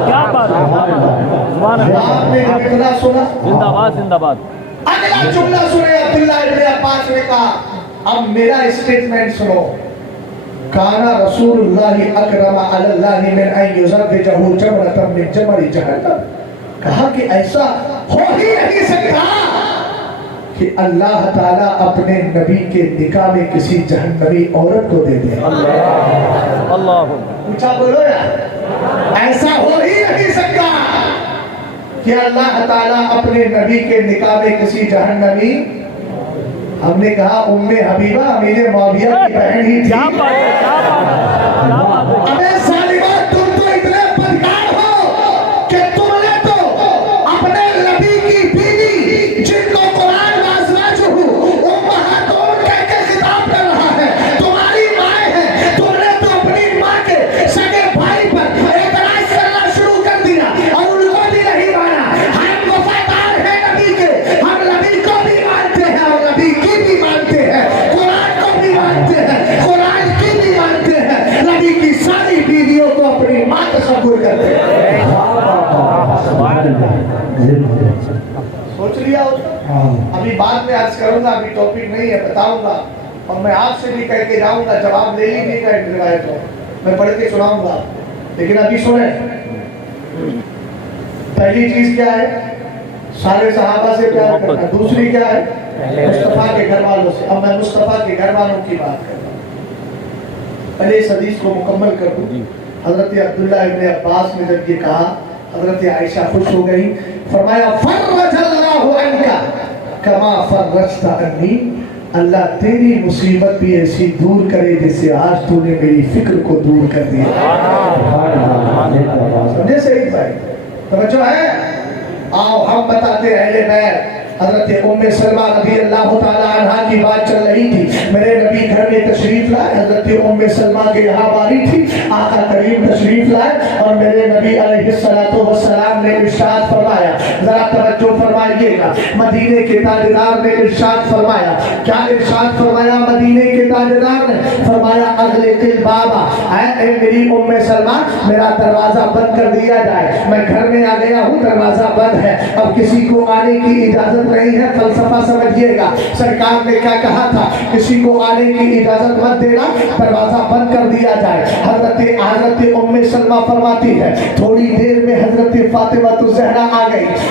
کیا بات ہے، آپ نے جب اتنا سنا، زندہ باد زندہ باد۔ اگلا جملہ سنے عبداللہ ابن عباس نے کہا اب میرا اسٹیٹمنٹ سنو، کانا رسول اللہ اکرم علی اللہ من ان یزوجہ جمرۃ من جمر جہنم، کہا کہ ایسا ہو ہی نہیں سکتا کہ اللہ تعالیٰ اپنے نبی کے نکاح میں کسی جہنمی عورت کو دے دے۔ اللہ اونچا بولو نا، ایسا ہو ہی نہیں سکتا کہ اللہ تعالیٰ اپنے نبی کے نکاح میں کسی جہنمی، ہم نے کہا ام حبیبہ امیر معاویہ کی بہن ہی تھی۔ ابے ظالمہ تم تو اتنے بدکار ہو کہ تم نے تو اپنے نبی کی بیوی جن کو قرآن وازواجہ امہاتون کہہ کے خطاب کر رہا ہے تمہاری مائیں ہیں، تم نے تو اپنی ماں کے سگے بھائی پر اعتراض کرنا شروع کر دیا اور ان کو بھی نہیں مانا۔ ہم وفادار ہیں نبی کے، ہم نبی کو بھی مانتے ہیں اور نبی کی بھی مانتے ہیں، قرآن کو بھی مانتے ہیں، قرآن کی بھی مانتے ہیں، نبی کی ساری بیویوں کو اپنی ماں تصور کرتے ہیں۔ سوچ لیا ہوتا، ابھی بعد میں عرض کروں گا، ابھی ٹاپک نہیں ہے، بتاؤں گا اور میں آپ سے بھی کہہ کے جاؤں گا، جواب لے لیجیے گا ان روایتوں میں پڑھ کے سناؤں گا، لیکن ابھی سنیں۔ پہلی چیز کیا ہے؟ سارے صحابہ سے پیار کرنا۔ دوسری کیا ہے؟ مصطفیٰ کے گھر والوں سے۔ اب میں مصطفیٰ کے گھر والوں کی بات کرتا ہوں، پہلے اس حدیث کو مکمل کر دوں۔ حضرت عبداللہ ابن عباس نے جب یہ کہا، حضرت عائشہ خوش ہو گئی، فرمایا فرج اللہ عنک کما فرجت عنی، اللہ تیری مصیبت بھی ایسی دور کرے جیسے آج تو نے میری فکر کو دور کر دیا۔ سمجھے صحیح بھائی؟ توجہ ہے؟ آؤ ہم بتاتے اہل بیت۔ حضرت ام سلمہ رضی اللہ تعالیٰ عنہ کی بات چل رہی تھی، میرے نبی گھر میں تشریف لائے، حضرت ام سلمہ کے یہاں باری تھی، آقا کریم تشریف لائے اور میرے نبی علیہ السلام نے ارشاد فرمایا، ذرا توجہ فرمائیے گا، مدینے کے تاجدار نے ارشاد فرمایا، کیا ارشاد فرمایا مدینے کے تاجدار نے؟ فرمایا اغلق الباب، اے میری ام سلمہ میرا دروازہ بند کر دیا جائے، میں گھر میں آ گیا ہوں، دروازہ بند ہے، اب کسی کو آنے کی اجازت نہیں ہے۔ فلسفہ سمجھیے گا، سرکار نے کیا کہا تھا؟ کسی کو آنے کی اجازت مت دینا، دروازہ بند کر دیا جائے۔ حضرت ام سلمہ فرماتی ہے تھوڑی دیر میں حضرت فاطمہ الزہرا آ گئی،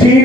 3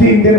3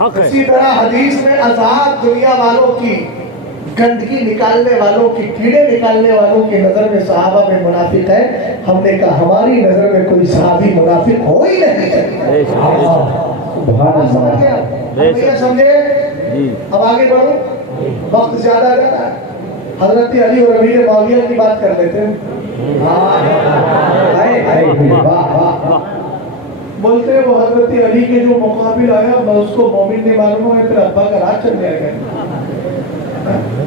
حق ہے. اسی طرح حدیث میں عذاب دنیا والوں کی، گندگی نکالنے والوں کی، کیڑے نکالنے والوں کی نظر میں صحابہ میں منافق ہے. ہم نے کہا ہماری نظر میں کوئی صحابی منافق ہو ہی نہیں بے شک. بات سمجھ گئے آپ؟ ہم یہ سمجھے. جی اب آگے بڑھو، وقت زیادہ آ جاتا ہے. حضرت علی اور امیر معاویہ کی بات کر لیتے ہیں. بولتے ہیں وہ حضرت علی کے جو مقابل آیا میں اس کو مومن نہیں معلوم ہے، پھر ابا کا راج چل جائے گا.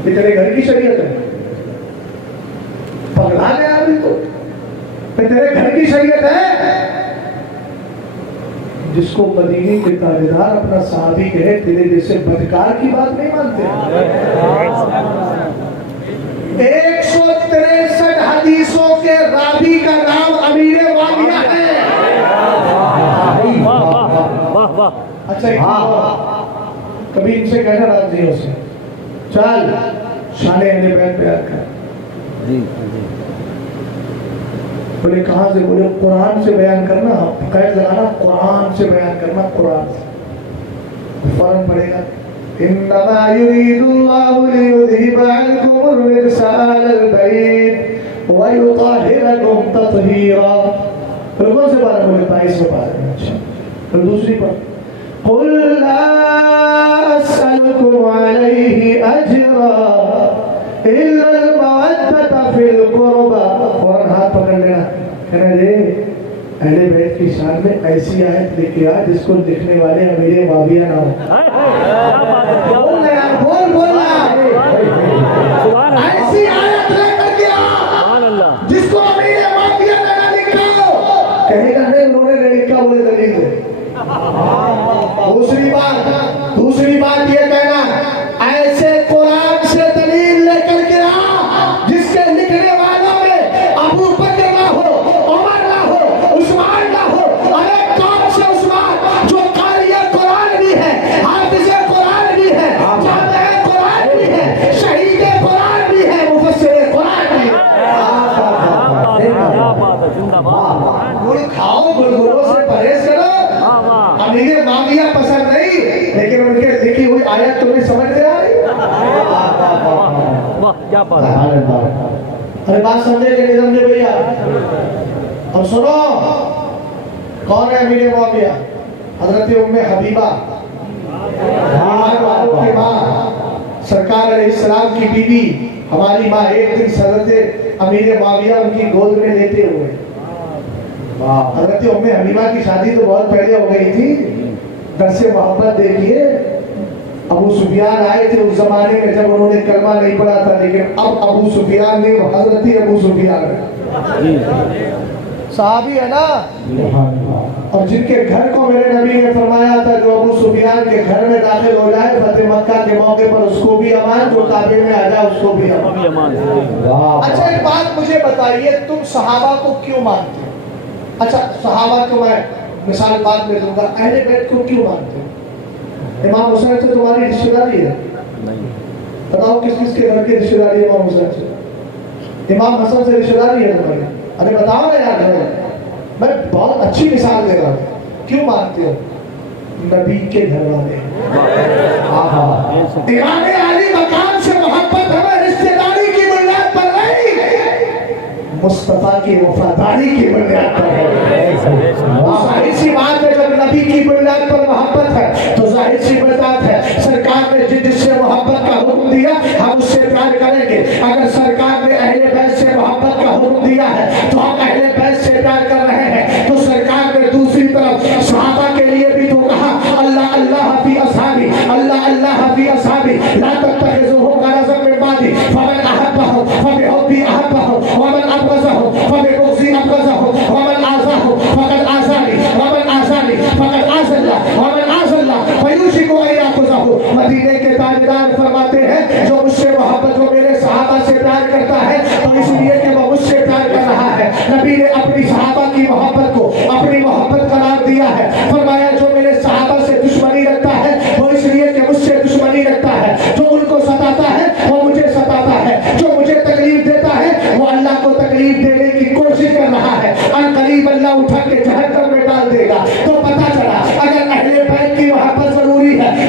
یہ تیرے گھر کی شریعت ہے، پگلا گیا ابھی تو. تیرے گھر کی شریعت ہے. جس کو مدینے کے تاجدار اپنا صحابی کہے، تیرے جیسے بدکار کی بات نہیں مانتے. 163 حدیثوں کے راوی کا نام امیر معاویہ ہے. واہ واہ واہ واہ. اچھا کبھی ان سے کہنا راضیوں سے چل شان اہل بیت بیان کر. جی بولے کہاں سے؟ بولے قرآن سے بیان کرنا. قید لگانا، قرآن سے بیان کرنا، قرآن سے. فوراً پڑے گا انما يريد الله ليذهب عنكم الرجس اهل البيت ويطهركم تطهيرا. پھر کون سے بارے بولے؟ 22 میں پارے. اچھا پھر دوسری پر قل لا اسألكم عليه اجرا الا المودة في القربى. فوراً ہاتھ پکڑ لینا، کہنا جی اہل بیت کی شان میں ایسی آیت لے کے آ جس کو لکھنے والے امیر معاویہ نہ ہو. ایسی آیت لے کر کے آ جس کو امیر معاویہ نے نہ لکھا ہو. کہے گا نہیں انہوں نے لکھا، بولے دلیل دے. دوسری بات یہ کہنا ایسے قرآن سے دلیل لے کر کے آ جس کے لکھنے والوں میں ابو بکر نہ ہو، عمر نہ ہو، عثمان نہ ہو. ارے کون سے عثمان جو قاری قرآن بھی ہے، حافظ قرآن بھی ہے، جامع قرآن بھی ہے، شہید قرآن بھی ہے، مفسر قرآن بھی ہے. گل کھاؤ، گلگلوں سے پرہیز کرو. امیر معاویہ پسند نہیں، لیکن ان کے لکھی ہوئی آیت تمہیں سمجھ میں آ رہی. کیا بات ہے. ارے بات سمجھے کہ نہیں سمجھے بھیا؟ اور سنو کون ہے امیر معاویہ؟ حضرت ام حبیبہ ایمان والوں کے ماں، سرکار علیہ السلام کی بیوی، ہماری ماں. ایک دن حضرت امیر معاویہ ان کی گود میں لیتے ہوئے. حضرت ام حبیبہ کی شادی تو بہت پہلے ہو گئی تھی. درس محبت دیکھیے. ابو سفیان آئے تھے اس زمانے میں جب انہوں نے کلمہ نہیں پڑھا تھا، لیکن اب ابو سفیان نے حضرت ابو سفیان صحابی ہے نا. اور جن کے گھر کو میرے نبی نے فرمایا تھا جو ابو سفیان کے گھر میں داخل ہو جائے فتح مکہ کے موقع پر اس کو بھی امان، جو کعبے میں آ جائے اس کو بھی امان. اچھا ایک بات مجھے بتائیے، تم صحابہ کو کیوں مانتے ہو؟ اچھا صحابہ کو میں مثال بعد میں دوں گا. اہل بیت کو کیوں مانتے ہو؟ امام حسین سے تمہاری رشتہ داری ہے؟ بتاؤ کس کس کے گھر کی رشتہ داری ہے امام حسین سے؟ امام حسن سے رشتہ داری ہے تمہاری؟ ارے بتاؤ نا یار. میں بہت اچھی مثال دے رہا ہوں. کیوں مانتے ہو؟ نبی کے گھر والے. امام علی مقام سے محبت ہمیں رشتہ داری کی بنیاد پر نہیں، مصطفیٰ کی وفاداری کی بنیاد پر ہے. ظاہر سی بات ہے جب نبی کی بنیاد پر محبت ہے تو ظاہر سی بات ہے سرکار نے جس سے محبت کا حکم دیا ہم اس سے پیار کریں گے. اگر سرکار نے اہل بیت سے محبت کا حکم دیا ہے تو ہم اہل بیت سے پیار کر رہے ہیں. تو سرکار نے دوسری طرف صحابہ کے لیے بھی تو کہا اللہ اللہ فی اصحابی، اللہ اللہ فی اصحابی، لا تتخذوهم غرضا من بعدی، فمن احبهم فبحبی احبهم ومن ابغضهم فببغضی ابغضه ومن آذاه فقد آذانی ومن آذانی فقد آذى الله ومن آذى الله فیوشک ان یاخذه. مدینے کے تاجدار فرماتے ہیں جو مجھ سے محبت، جو میرے صحابہ سے پیار کرتا ہے تو اس لیے کہ وہ مجھ سے پیار کر رہا ہے. نبی نے اپنی صحابہ کی محبت کو اپنی محبت قرار دیا ہے. فرمایا جو میرے صحابہ سے دشمنی رکھتا ہے وہ اس لیے کہ مجھ سے دشمنی رکھتا ہے. جو ان کو ستاتا ہے وہ مجھے ستاتا ہے. جو مجھے تکلیف دیتا ہے وہ اللہ کو تکلیف دینے کی کوشش کر رہا ہے. ان قریب اللہ اٹھا کے جہنم میں ڈال دے گا. تو پتہ چلا اگر اہل بیت کی محبت ضروری ہے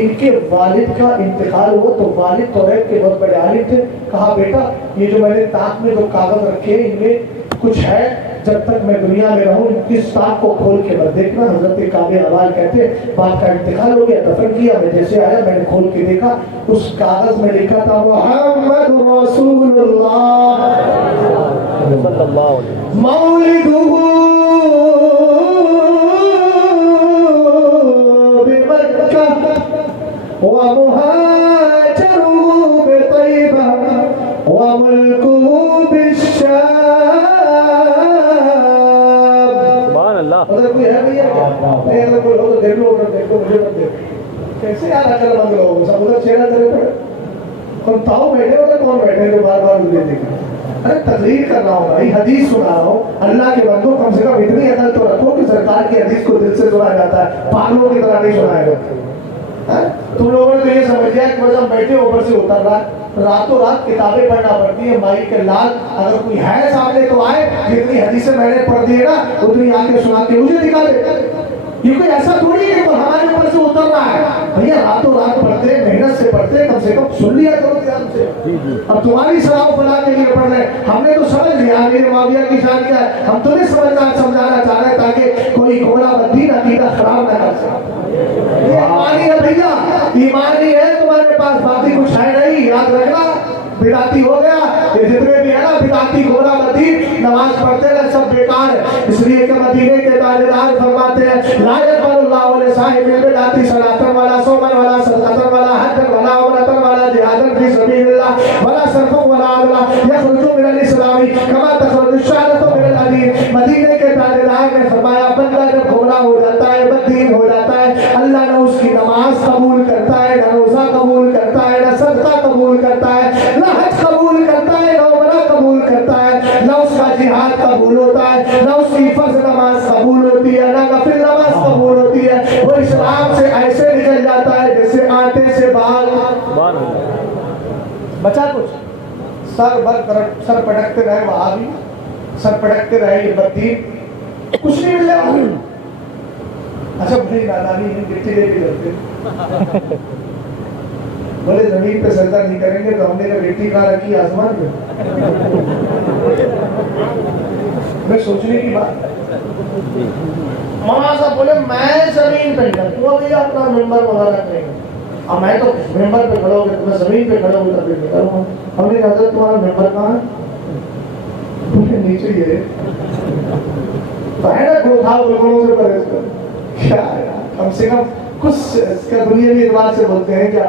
ان کے والد کا انتقال ہوا تو والد توریت کے بہت بڑے عالم تھے. کہا بیٹا یہ جو میں نے تاق میں جو کاغذ رکھے ان میں کچھ ہے, جب تک میں دنیا میں رہوں اس تاق کو کھول کے مت دیکھنا. حضرت کعب احوال کہتے باپ کا انتقال ہو گیا, دفن کیا, میں جیسے آیا میں نے کھول کے دیکھا, اس کاغذ میں لکھا تھا محمد رسول اللہ صلی اللہ علیہ وسلم. مولدہ بمکہ ومہاجرہ بطیبہ وملکہ بالشام. سبحان اللہ. اگر کوئی ہے بھیا نہیں, اگر کوئی ہو تو دیکھ لو, اگر دیکھو مجھے مت دیکھو. کیسے یار اکل مند لوگ سب ادھر چہرہ دے پڑے, کون تاؤ بیٹھے ہوتے کون بیٹھے جو بار بار مجھے دیکھیں. ارے تقریر کر رہا ہوں بھائی, حدیث سنا رہا ہوں. اللہ کے بندوں کم سے کم اتنی عقل تو رکھو کہ سرکار کی حدیث کو دل سے سنا جاتا ہے, پاگلوں کی طرح نہیں سنایا جاتا. تم لوگوں نے تو یہ سمجھ لیا کہ بس ہم بیٹھے اوپر سے اتر رہا, راتوں رات کتابیں پڑھنا پڑتی ہیں. مائی کے لال اگر کوئی ہے سامنے تو آئے, جتنی حدیثیں میں نے پڑھ دی ہے نا اتنی آ کے سنا کے مجھے دکھا دے. یہ کوئی ایسا تھوڑی ہے کہ ہمارے اوپر سے اتر رہا ہے بھیا. راتوں رات پڑھتے, محنت سے پڑھتے, کم سے کم سن لیا کرو دھیان سے. اب تمہاری صلاح فلاح کے لیے پڑھ رہے, ہم نے تو سمجھ لیا میرے معاویہ کی شان کیا ہے, ہم تمہیں سمجھانا چاہ رہے ہیں تاکہ کوئی گھوڑا بدین عقیدہ خراب نہ کر سکے. یہ ایمانی ہے بھیا, ایمانی ہے تمہارے پاس, باقی کچھ ہے نہیں. یاد رکھنا بدعتی ہو گیا, یہ جتنے بھی ہے نا بدعتی گھوڑا بدین نماز پڑھتے ہیں سب بیکار ہے. اس لیے کہ مدینے کے تاجدار فرماتے ہیں لا يقبل الله لصاحب البدعة صلاة ولا صوما ولا صدقة ولا حجا ولا عمرة ولا جهادا في سبيل الله ولا صرفا ولا عدلا يخرج من الاسلام كما تخرج الشعرة من الحديد. مدینے کے تاجدار نے فرمایا بندہ جب گھوڑا ہو جاتا ہے, بدین ہو جاتا ہے, اللہ نہ اس کی نماز قبول کرتا ہے, نہ روزہ قبول کرتا ہے, نہ صدقہ قبول کرتا ہے, نہ حج قبول کرتا ہے, نہ عمرہ قبول کرتا ہے, نہ اس کا جہاد قبول ہوتا ہے, نہ اس کی فرض نماز قبول ہوتی ہے, نہ نفل نماز قبول ہوتی ہے. وہ اسلام سے ایسے نکل جاتا ہے جیسے آٹے سے بال. بچا کچھ سر پٹکتے رہے وہابی, سر پٹکتے رہے یہ بدین, کچھ نہیں ملے گا. اچھا بھائی نادانی مٹی لے کے جاتے بولے زمین پہ سجدہ نہیں کریں گے تو ہم نے مٹی کہاں رکھی آسمان پہ. میں سوچنے کی بات, مولانا صاحب بولے میں زمین پہ کروں گا اپنا ممبر وغیرہ کریں گے, اب میں تو ممبر پہ کھڑا ہوں گے, میں زمین پہ کھڑا ہوں گا تب کروں گا. ہم نے کہا تمہارا ممبر کہاں ہے, نیچے ہی ہے. تو ہے نا گوتھا بلگنوں سے پرہیز کرو. کیا کم سے کم کچھ اس کا دنیاوی اعتبار سے بولتے ہیں کیا,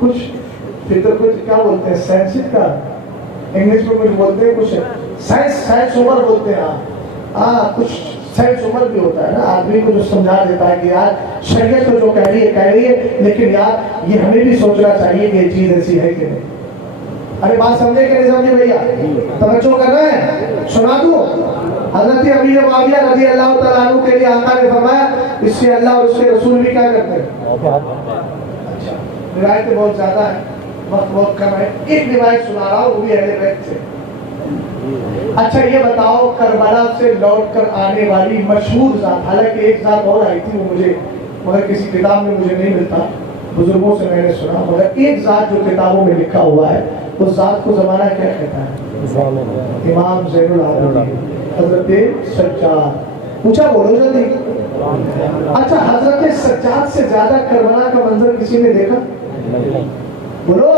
کچھ فطر, کچھ کیا بولتے ہیں سائنسک کا, انگلش میں کچھ بولتے ہیں, کچھ سائنس عمر بولتے ہیں. ہاں کچھ سائنس عمر بھی ہوتا ہے نا, آدمی کو جو سمجھا دیتا ہے کہ یار شریعت تو جو کہہ رہی ہے لیکن یار یہ ہمیں بھی سوچنا چاہیے کہ یہ چیز ایسی ہے کہ نہیں. ارے بات سمجھے کہ نہیں سمجھے بھیا, توجہ کر رہے ہیں, سنا دوں. حضرت امیر معاویہ رضی اللہ تعالیٰ عنہ کے لیے آقا نے فرمایا اس سے اللہ اور اس کے رسول بھی کیا کرتے ہیں. اچھا روایتیں بہت زیادہ ہیں, وقت بہت کم ہے, ایک روایت سنا رہا ہوں وہ بھی اہل بیت سے. اچھا یہ بتاؤ کربلا سے لوٹ کر آنے والی مشہور ذات, حالانکہ ایک ذات اور آئی تھی وہ مجھے مگر کسی کتاب میں مجھے نہیں ملتا, بزرگوں سے میں نے سنا, مگر ایک ذات جو کتابوں میں لکھا ہوا ہے اس ذات کو زمانہ کیا کہتا ہے, امام زین العابدین حضرت سجاد. پوچھا بولو جلدی. اچھا حضرت سجاد سے زیادہ کربلا کا منظر کسی نے دیکھا؟ بولو.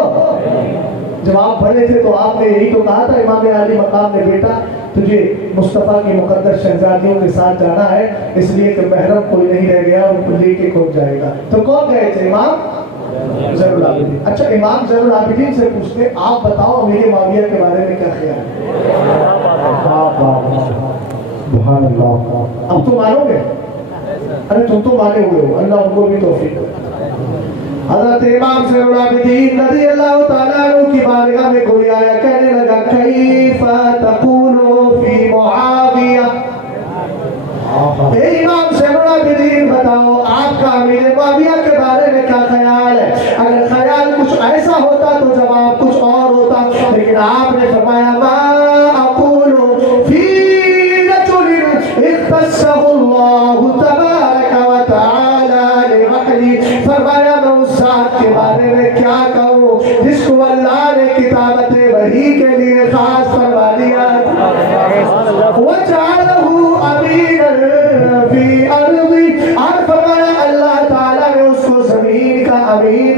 جب آپ بڑے تھے تو آپ نے یہی تو کہا تھا امام عالی مقام نے, بیٹا تجھے مصطفیٰ کی مقدس شہزادیوں کے ساتھ جانا ہے, اس لیے کہ محرم کوئی نہیں رہ گیا, ان کو لے کے کون جائے گا. تو کون گئے تھے؟ امام زین العابدین. اچھا امام زین العابدین سے پوچھتے آپ بتاؤ امیر معاویہ کے بارے میں کیا خیال ہے؟ اب تو مانو گے, ارے تم تو مانے ہوئے ہو, اللہ ان کو بھی توفیق دے. حضرت امام زین العابدین رضی اللہ تعالیٰ عنہ کی بارگاہ میں کوئی آیا, کہنے لگا کیف تقول فی معاویہ, اے امام زین العابدین بتاؤ آپ کا امیر معاویہ کے بارے میں کیا خیال ہے. اگر خیال کچھ ایسا ہوتا تو جواب کچھ اور ہوتا, لیکن آپ نے فرمایا ما اقول فی رجل اختصہ اللہ تبارک و تعالی لوحدہ, فرمایا میں اس میں کیا کہوں جس کو اللہ نے کتابت وحی کے لیے خاص فرما دیا وَجَعَلَهُ أَمِينًا فِي أَرْضِهِ اور فرمایا اللہ تعالیٰ نے اس کو زمین کا امین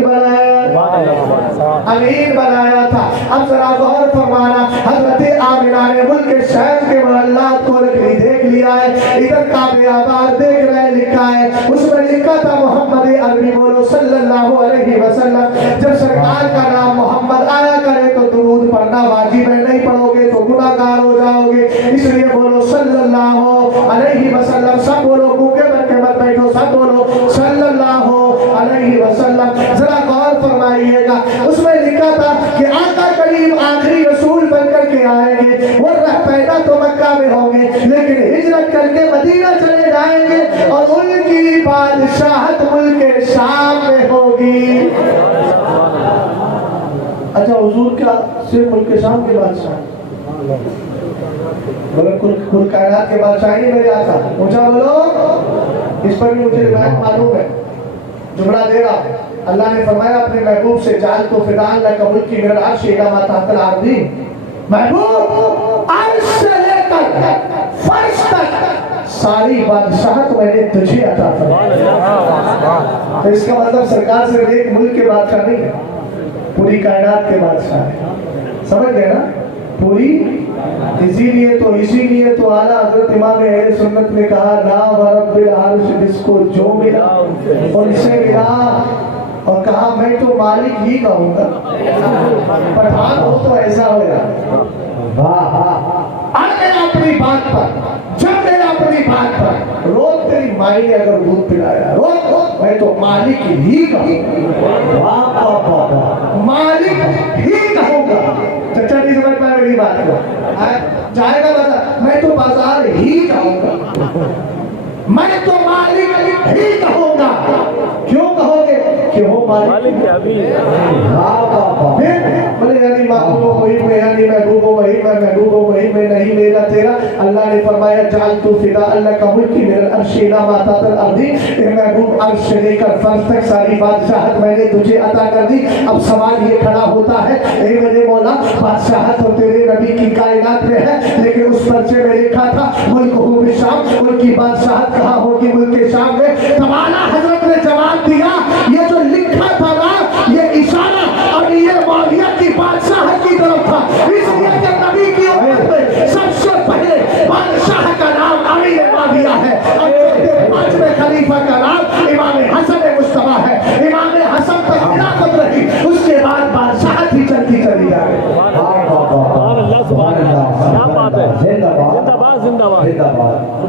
بنایا تھا. اب ذرا غور فرمانا حضرت آمنہ نے ملک شام کے محلات کو دیکھ لیا ہے. ادھر کعبہ آباد دیکھ رہے لکھا ہے اس میں لکھا تھا محمد عربی بولو صلی اللہ علیہ وسلم. جب سرکار کا نام محمد آیا کرے تو درود پڑھنا واجب ہے نہیں پڑھو گے تو گناہ گار ہو جاؤ گے اس لیے بولو صلی اللہ علیہ وسلم. سب بولو بھوکے بن کے مت بیٹھو سب بولو صلی اللہ علیہ وسلم. ذرا غور فرمائیے گا اس میں لکھا تھا کہ آقا کریم آخری رسول بن کر کے آئیں گے. وہ رہ پیدا تو مکہ میں ہوں گے لیکن ہجرت کر کے مدینہ چلے جائیں گے اور ان کی بادشاہت ملک شام میں ہوگی. اچھا حضور کیا صرف ملک شام کے بادشاہ بولو کل کائنات کے بادشاہ نہیں میرے آقا اونچا بولو. اس پر بھی مجھے روایت معلوم ہے جملہ دے رہا ہوں. اللہ نے فرمایا اپنے محبوب سے جعل تو فدان لک ملکی من العرش الی ما تحت الارض. محبوب عرش سے لے کر فرش تک ساری بادشاہت میں نے تجھے عطا فرمائی. تو اس کا مطلب سرکار صرف ایک ملک کے بادشاہ نہیں ہے پوری کائنات کے بادشاہ ہے. سمجھ گئے نا پوری. اسی لیے تو اعلیٰ حضرت امام اہل سنت نے کہا لا ورب العرش جس کو جو ملا ان سے ملا اور کہا میں تو مالک ہی کہوں گا. پٹھان ہو تو ایسا ہو جائے اپنی بات پر جب میرا اپنی بات پر روز تیری مائی نے اگر دودھ پلایا روز میں تو مالک ہی کہوں گا مالک ہی کہوں گا. چچا نہیں سمجھ پائے میری بات کو جائے گا بتا میں تو بازار ہی کہوں گا میں تو مالک ہی کہوں گا. کیوں کہو گے کہ وہ مالک بولے یعنی محبوب وہی میں یعنی محبوب وہی میں محبوب وہی میں نہیں میرا تیرا. اللہ نے فرمایا جعل تو فدا اللہ کا ملکی من العرش الی ما تحت الارض. محبوب عرش سے لے کر فرش تک ساری بادشاہت میں نے تجھے عطا کر دی. اب سوال یہ کھڑا ہوتا ہے اے میرے مولا بادشاہت تو تیرے نبی کی کائنات میں ہے لیکن اس پرچے میں لکھا تھا ملک ہو بالشام ان کی بادشاہت کہاں ہوگی ملک شام میں. تمہارا حضرت نے جواب دیا یہ جو لکھا تھا نا یہ اشارہ اور یہ معاویہ کی بادشاہت کی طرف تھا. اس لیے کہ نبی کی امت میں سب سے پہلے بادشاہ کا نام امیر معاویہ ہے اور پانچویں خلیفہ کا نام امام حسن مصطفیٰ ہے. امام حسن تک خلافت رہی اس کے بعد بادشاہت ہی چلتی چلی جائے.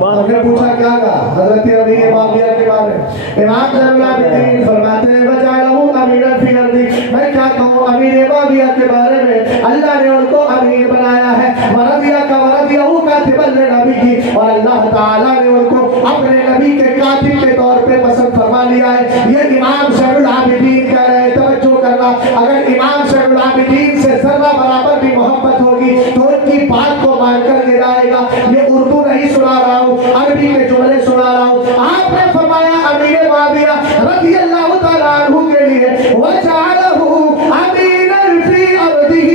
ہم نے پوچھا کیا کہا حضرت امیر معاویہ کے بارے میں. امام زین العابدین فرماتے ہیں وجعلہ امیرا فی الارض. میں کیا کہوں امیر معاویہ کے بارے میں اللہ نے ان کو امیر بنایا ہے. ورضیہ کاتبا لنبی کی اور اللہ تعالیٰ نے ان کو اپنے نبی کے کاتب کے طور پہ پسند فرما لیا ہے. یہ امام زین العابدین کہہ رہے ہیں توجہ کرنا اگر امام زین العابدین سے ذرہ برابر بھی محبت ہوگی تو ان کی بات کو مان کر گرائے گا. یہ اردو نہیں سنا رہا ہوں عربی کے جملے سنا رہا ہوں. آپ نے فرمایا امیر معاویہ رضی اللہ تعالیٰ عنہ کے لیے وَجَعَلَهُ أَمِينًا فِي أَرْضِهِ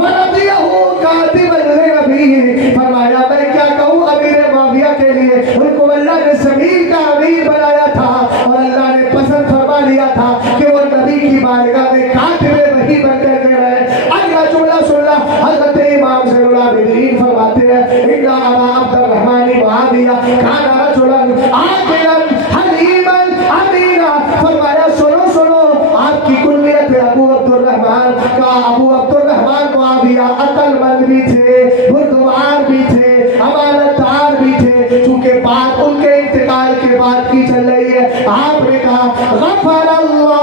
وَرَضِيَهُ كَاتِبًا لِنَبِيِّهِ. فرمایا میں کیا کہوں امیر معاویہ کے لیے ان کو اللہ نے زمین کا امیر بنایا تھا اور اللہ نے پسند فرما لیا تھا کہ وہ نبی کی بارگاہ میں کاتب وحی بن کر کے رہے. اگلا جملہ سننا حضرت امام زین العابدین فرماتے ہیں ان ابا عبد الرحمن معاویہ کان رجلا عاقلا حلیما امینا. فرمایا سنو سنو آپ کی کنیت ابو عبد الرحمن کا ابو عبد الرحمن معاویہ عقل مند بھی تھے بردبار بھی تھے امانت دار بھی تھے. چونکہ بات ان کے انتقال کے بعد کی چل رہی ہے آپ نے کہا غفر اللہ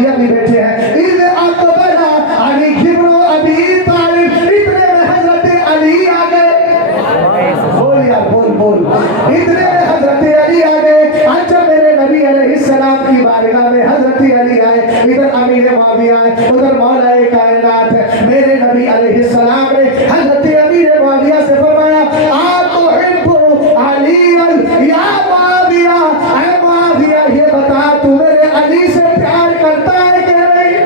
معاویہ بھی بیٹھے ہیں. اذ اقبل علی بن ابی طالب, اتنے میں حضرت علی آ گئے. بول یار بول. اتنے میں حضرت علی آ گئے. اچھا میرے نبی علیہ السلام کی بارگاہ میں حضرت علی آئے, ادھر امیر معاویہ آئے, ادھر مولا کائنات ہے. میرے نبی علیہ السلام نے حضرت امیر معاویہ سے فرمایا آپ تحب علی یا معاویہ, اے معاویہ یہ بتا تو میرے علی سے پیار کرتا ہے کہ نہیں؟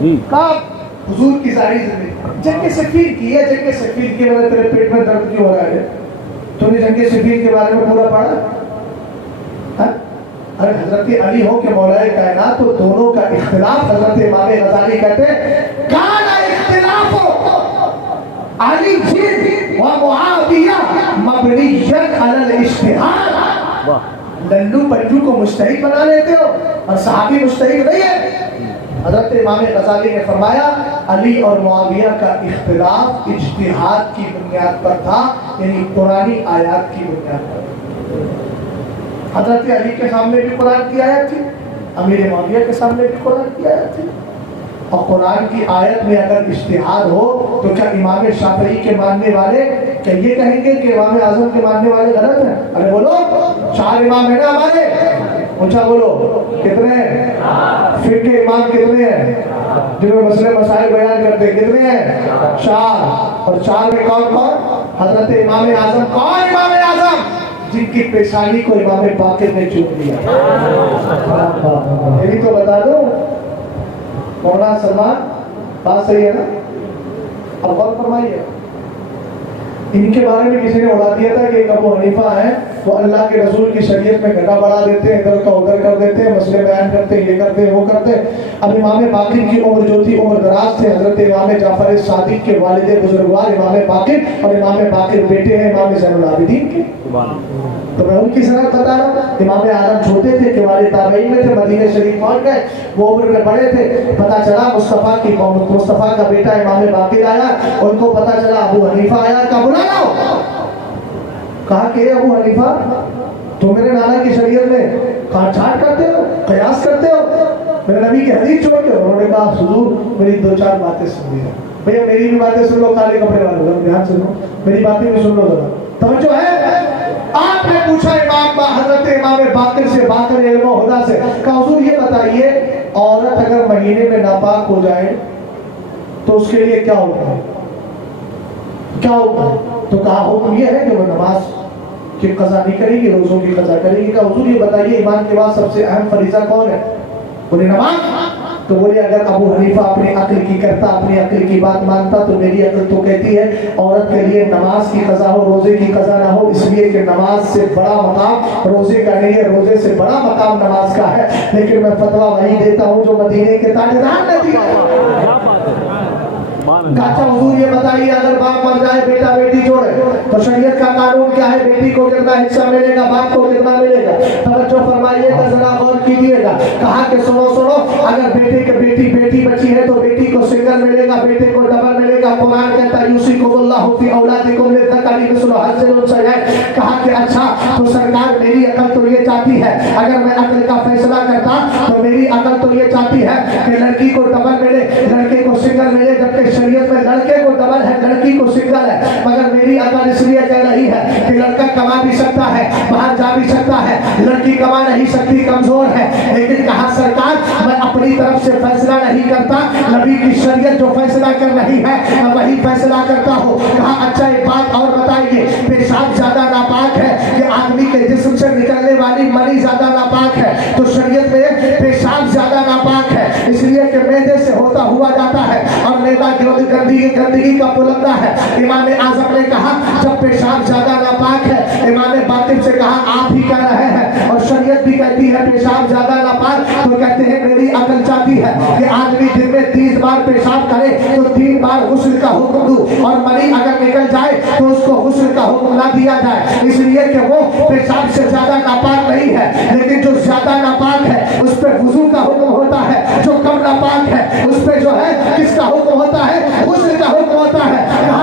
جی کہا حضور کی ساری زندگی جنگ صفین کی ہے. جنگ صفین کے بارے تیرے پیٹ میں درد کیوں ہو رہا ہے؟ تو نے جنگ صفین کے بارے میں پورا پڑھا؟ ارے حضرت علی ہو کہ مولا کائنات, تو دونوں کا اختلاف حضرت امام غزالی کہتے ہیں کانا اختلاف علی جن و معاویہ مبنیت علی الاجتہاد. للو پنجو کو مجتہد بنا لیتے ہو اور صحابی مجتہد نہیں ہے. حضرت امام غزالی نے فرمایا علی اور معاویہ کا اختلاف اجتہاد کی بنیاد پر تھا, یعنی قرآنی آیات کی بنیاد پر. حضرت علی کے سامنے بھی قرآن کی آیت تھی, امیر معاویہ کے سامنے بھی قرآن کی آیت تھی. اور قرآن کی آیت میں اگر اجتہاد ہو تو کیا امام شافعی کے ماننے والے کیا یہ کہیں گے کہ امام اعظم کے ماننے والے غلط ہیں؟ ارے بولو, 4 امام ہیں نا ہمارے, اونچا بولو کتنے ہیں؟ فقہ کے امام کتنے ہیں جنہوں مسئلے مسائل بیان کرتے ہیں؟ کتنے ہیں؟ 4. اور 4 میں کون کون؟ حضرت امام اعظم. کون امام اعظم؟ جن کی پیشانی کو امام باقر نے چوم دیا. یہ بھی تو بتا دو مولانا سلمان, بات صحیح ہے نا؟ اب غور فرمائیے, ان کے بارے میں کسی نے اڑا دیا تھا کہ ایک ابو حنیفہ ہے, وہ اللہ کے رسول کی شریعت میں گھٹا بڑھا دیتے ہیں, ادھر کا ادھر کر دیتے ہیں, مسئلے بیان کرتے ہیں, یہ کرتے ہیں وہ کرتے ہیں. اب امام باقر کی عمر جو تھی عمر دراز تھے. حضرت امام جعفر صادق کے والد بزرگوار امام باقر, اور امام باقر بیٹے ہیں امام زین العابدین کے. تو میں ان کی صنعت بتا رہا ہوں. امام اعظم چھوٹے تھے کہ والد تابعین میں تھے, مدینہ شریف پہنچ گئے, وہ عمر میں بڑے تھے. پتہ چلا مصطفیٰ کا بیٹا امام باقر آیا, ان کو پتہ چلا ابو حنیفہ آیا, کا بلا لاؤ. کہا کہ ابو حنیفہ تو میرے نانا کی شریعت میں کاٹ چھاٹ کرتے ہو, قیاس کرتے ہو, میرے نبی کی حدیث چھوڑتے ہو. انہوں نے کہا حضور میری 2-4 باتیں سن لی. بھیا میری بھی باتیں سن لو, کالے کپڑے والوں دھیان سے سنو, میری باتیں بھی سن لو ذرا, توجہ ہے. آپ نے پوچھا حضرت امام باقر سے, باقر علم و ہدا سے, کہ حضور یہ بتائیے عورت اگر مہینے میں ناپاک ہو جائے تو اس کے لیے کیا ہوگا؟ کیا ہوگا؟ تو کہا حکم یہ ہے کہ وہ نماز کی قضا نہیں کرے گی, روزوں کی قضا کرے گی. کہ حضور یہ بتائیے ایمان کے بعد سب سے اہم فریضہ کون ہے؟ بولے نماز. تو بولے اگر ابو حنیفہ اپنی عقل کی کرتا, اپنی عقل کی بات مانتا, تو میری عقل تو کہتی ہے عورت کے لیے نماز کی قضا ہو, روزے کی قضا نہ ہو, اس لیے کہ نماز سے بڑا مقام روزے کا نہیں ہے, روزے سے بڑا مقام نماز کا ہے. لیکن میں فتویٰ وہی دیتا ہوں جو مدینے کے تاجدار نے دیا. اچھا حضور یہ بتائیے اگر باپ مر جائے بیٹا بیٹی جوڑے تو شریعت کا قانون کیا ہے؟ بیٹی کو کتنا حصہ ملے گا, باپ کو کتنا ملے گا؟ توجہ فرمائیے گا, ذرا غور کیجیے گا. کہا کہ سنو اگر بیٹے کے بیٹی بچی ہے تو بیٹی کو سنگل ملے گا, بیٹے کو ڈبل ملے گا. قرآن کہتا ہے یوصیکم اللہ فی اولادکم للذکر مثل حظ الانثیین. کہا کہ اچھا تو سرکار میری عقل تو یہ چاہتی ہے, اگر میں عقل کا فیصلہ کرتا تو میری عقل تو یہ چاہتی ہے کہ لڑکی کو ڈبل ملے, لڑکے کو سنگل ملے, جبکہ شریعت میں لڑکے کو ڈبل ہے, لڑکی کو سنگل ہے. مگر میری عقل اس لیے کہہ رہی ہے کہ لڑکا کما بھی سکتا ہے, باہر جا بھی سکتا ہے, لڑکی کما نہیں سکتی, کمزور ہے. لیکن کہا سرکار میں اپنی طرف سے فیصلہ نہیں کرتا, نبی کی شریعت جو فیصلہ کر رہی ہے میں وہی فیصلہ کرتا ہوں. کہا اچھا ایک بات اور بتائیے, پیشاب زیادہ ناپاک ہے کہ آدمی کے جسم سے نکلنے والی منی زیادہ ناپاک ہے؟ تو شریعت میں پیشاب زیادہ ناپاک ہے, اس لیے کہ معدے سے ہوتا ہوا جاتا ہے اور معدہ گندگی کا پلندہ ہے. امام اعظم نے کہا جب پیشاب زیادہ ناپاک ہے, امام باقر سے کہا آپ ہی کہہ رہے ہیں اور شریعت بھی کہتی ہے پیشاب زیادہ ناپاک, تو کہتے ہیں میری عقل چاہتی ہے کہ آدمی دن میں 30 بار پیشاب کرے تو 3 بار غسل کا حکم دوں, اور منی اگر نکل جائے تو اس کو غسل کا حکم نہ دیا جائے, اس لیے کہ وہ پیشاب سے زیادہ ناپاک نہیں ہے. لیکن جو زیادہ ناپاک ہے اس پہ وضو کا حکم ہوتا ہے, جو کم ناپاک ہے اس پہ جو ہے کس کا حکم ہوتا ہے؟ غسل کا حکم ہوتا ہے. کہا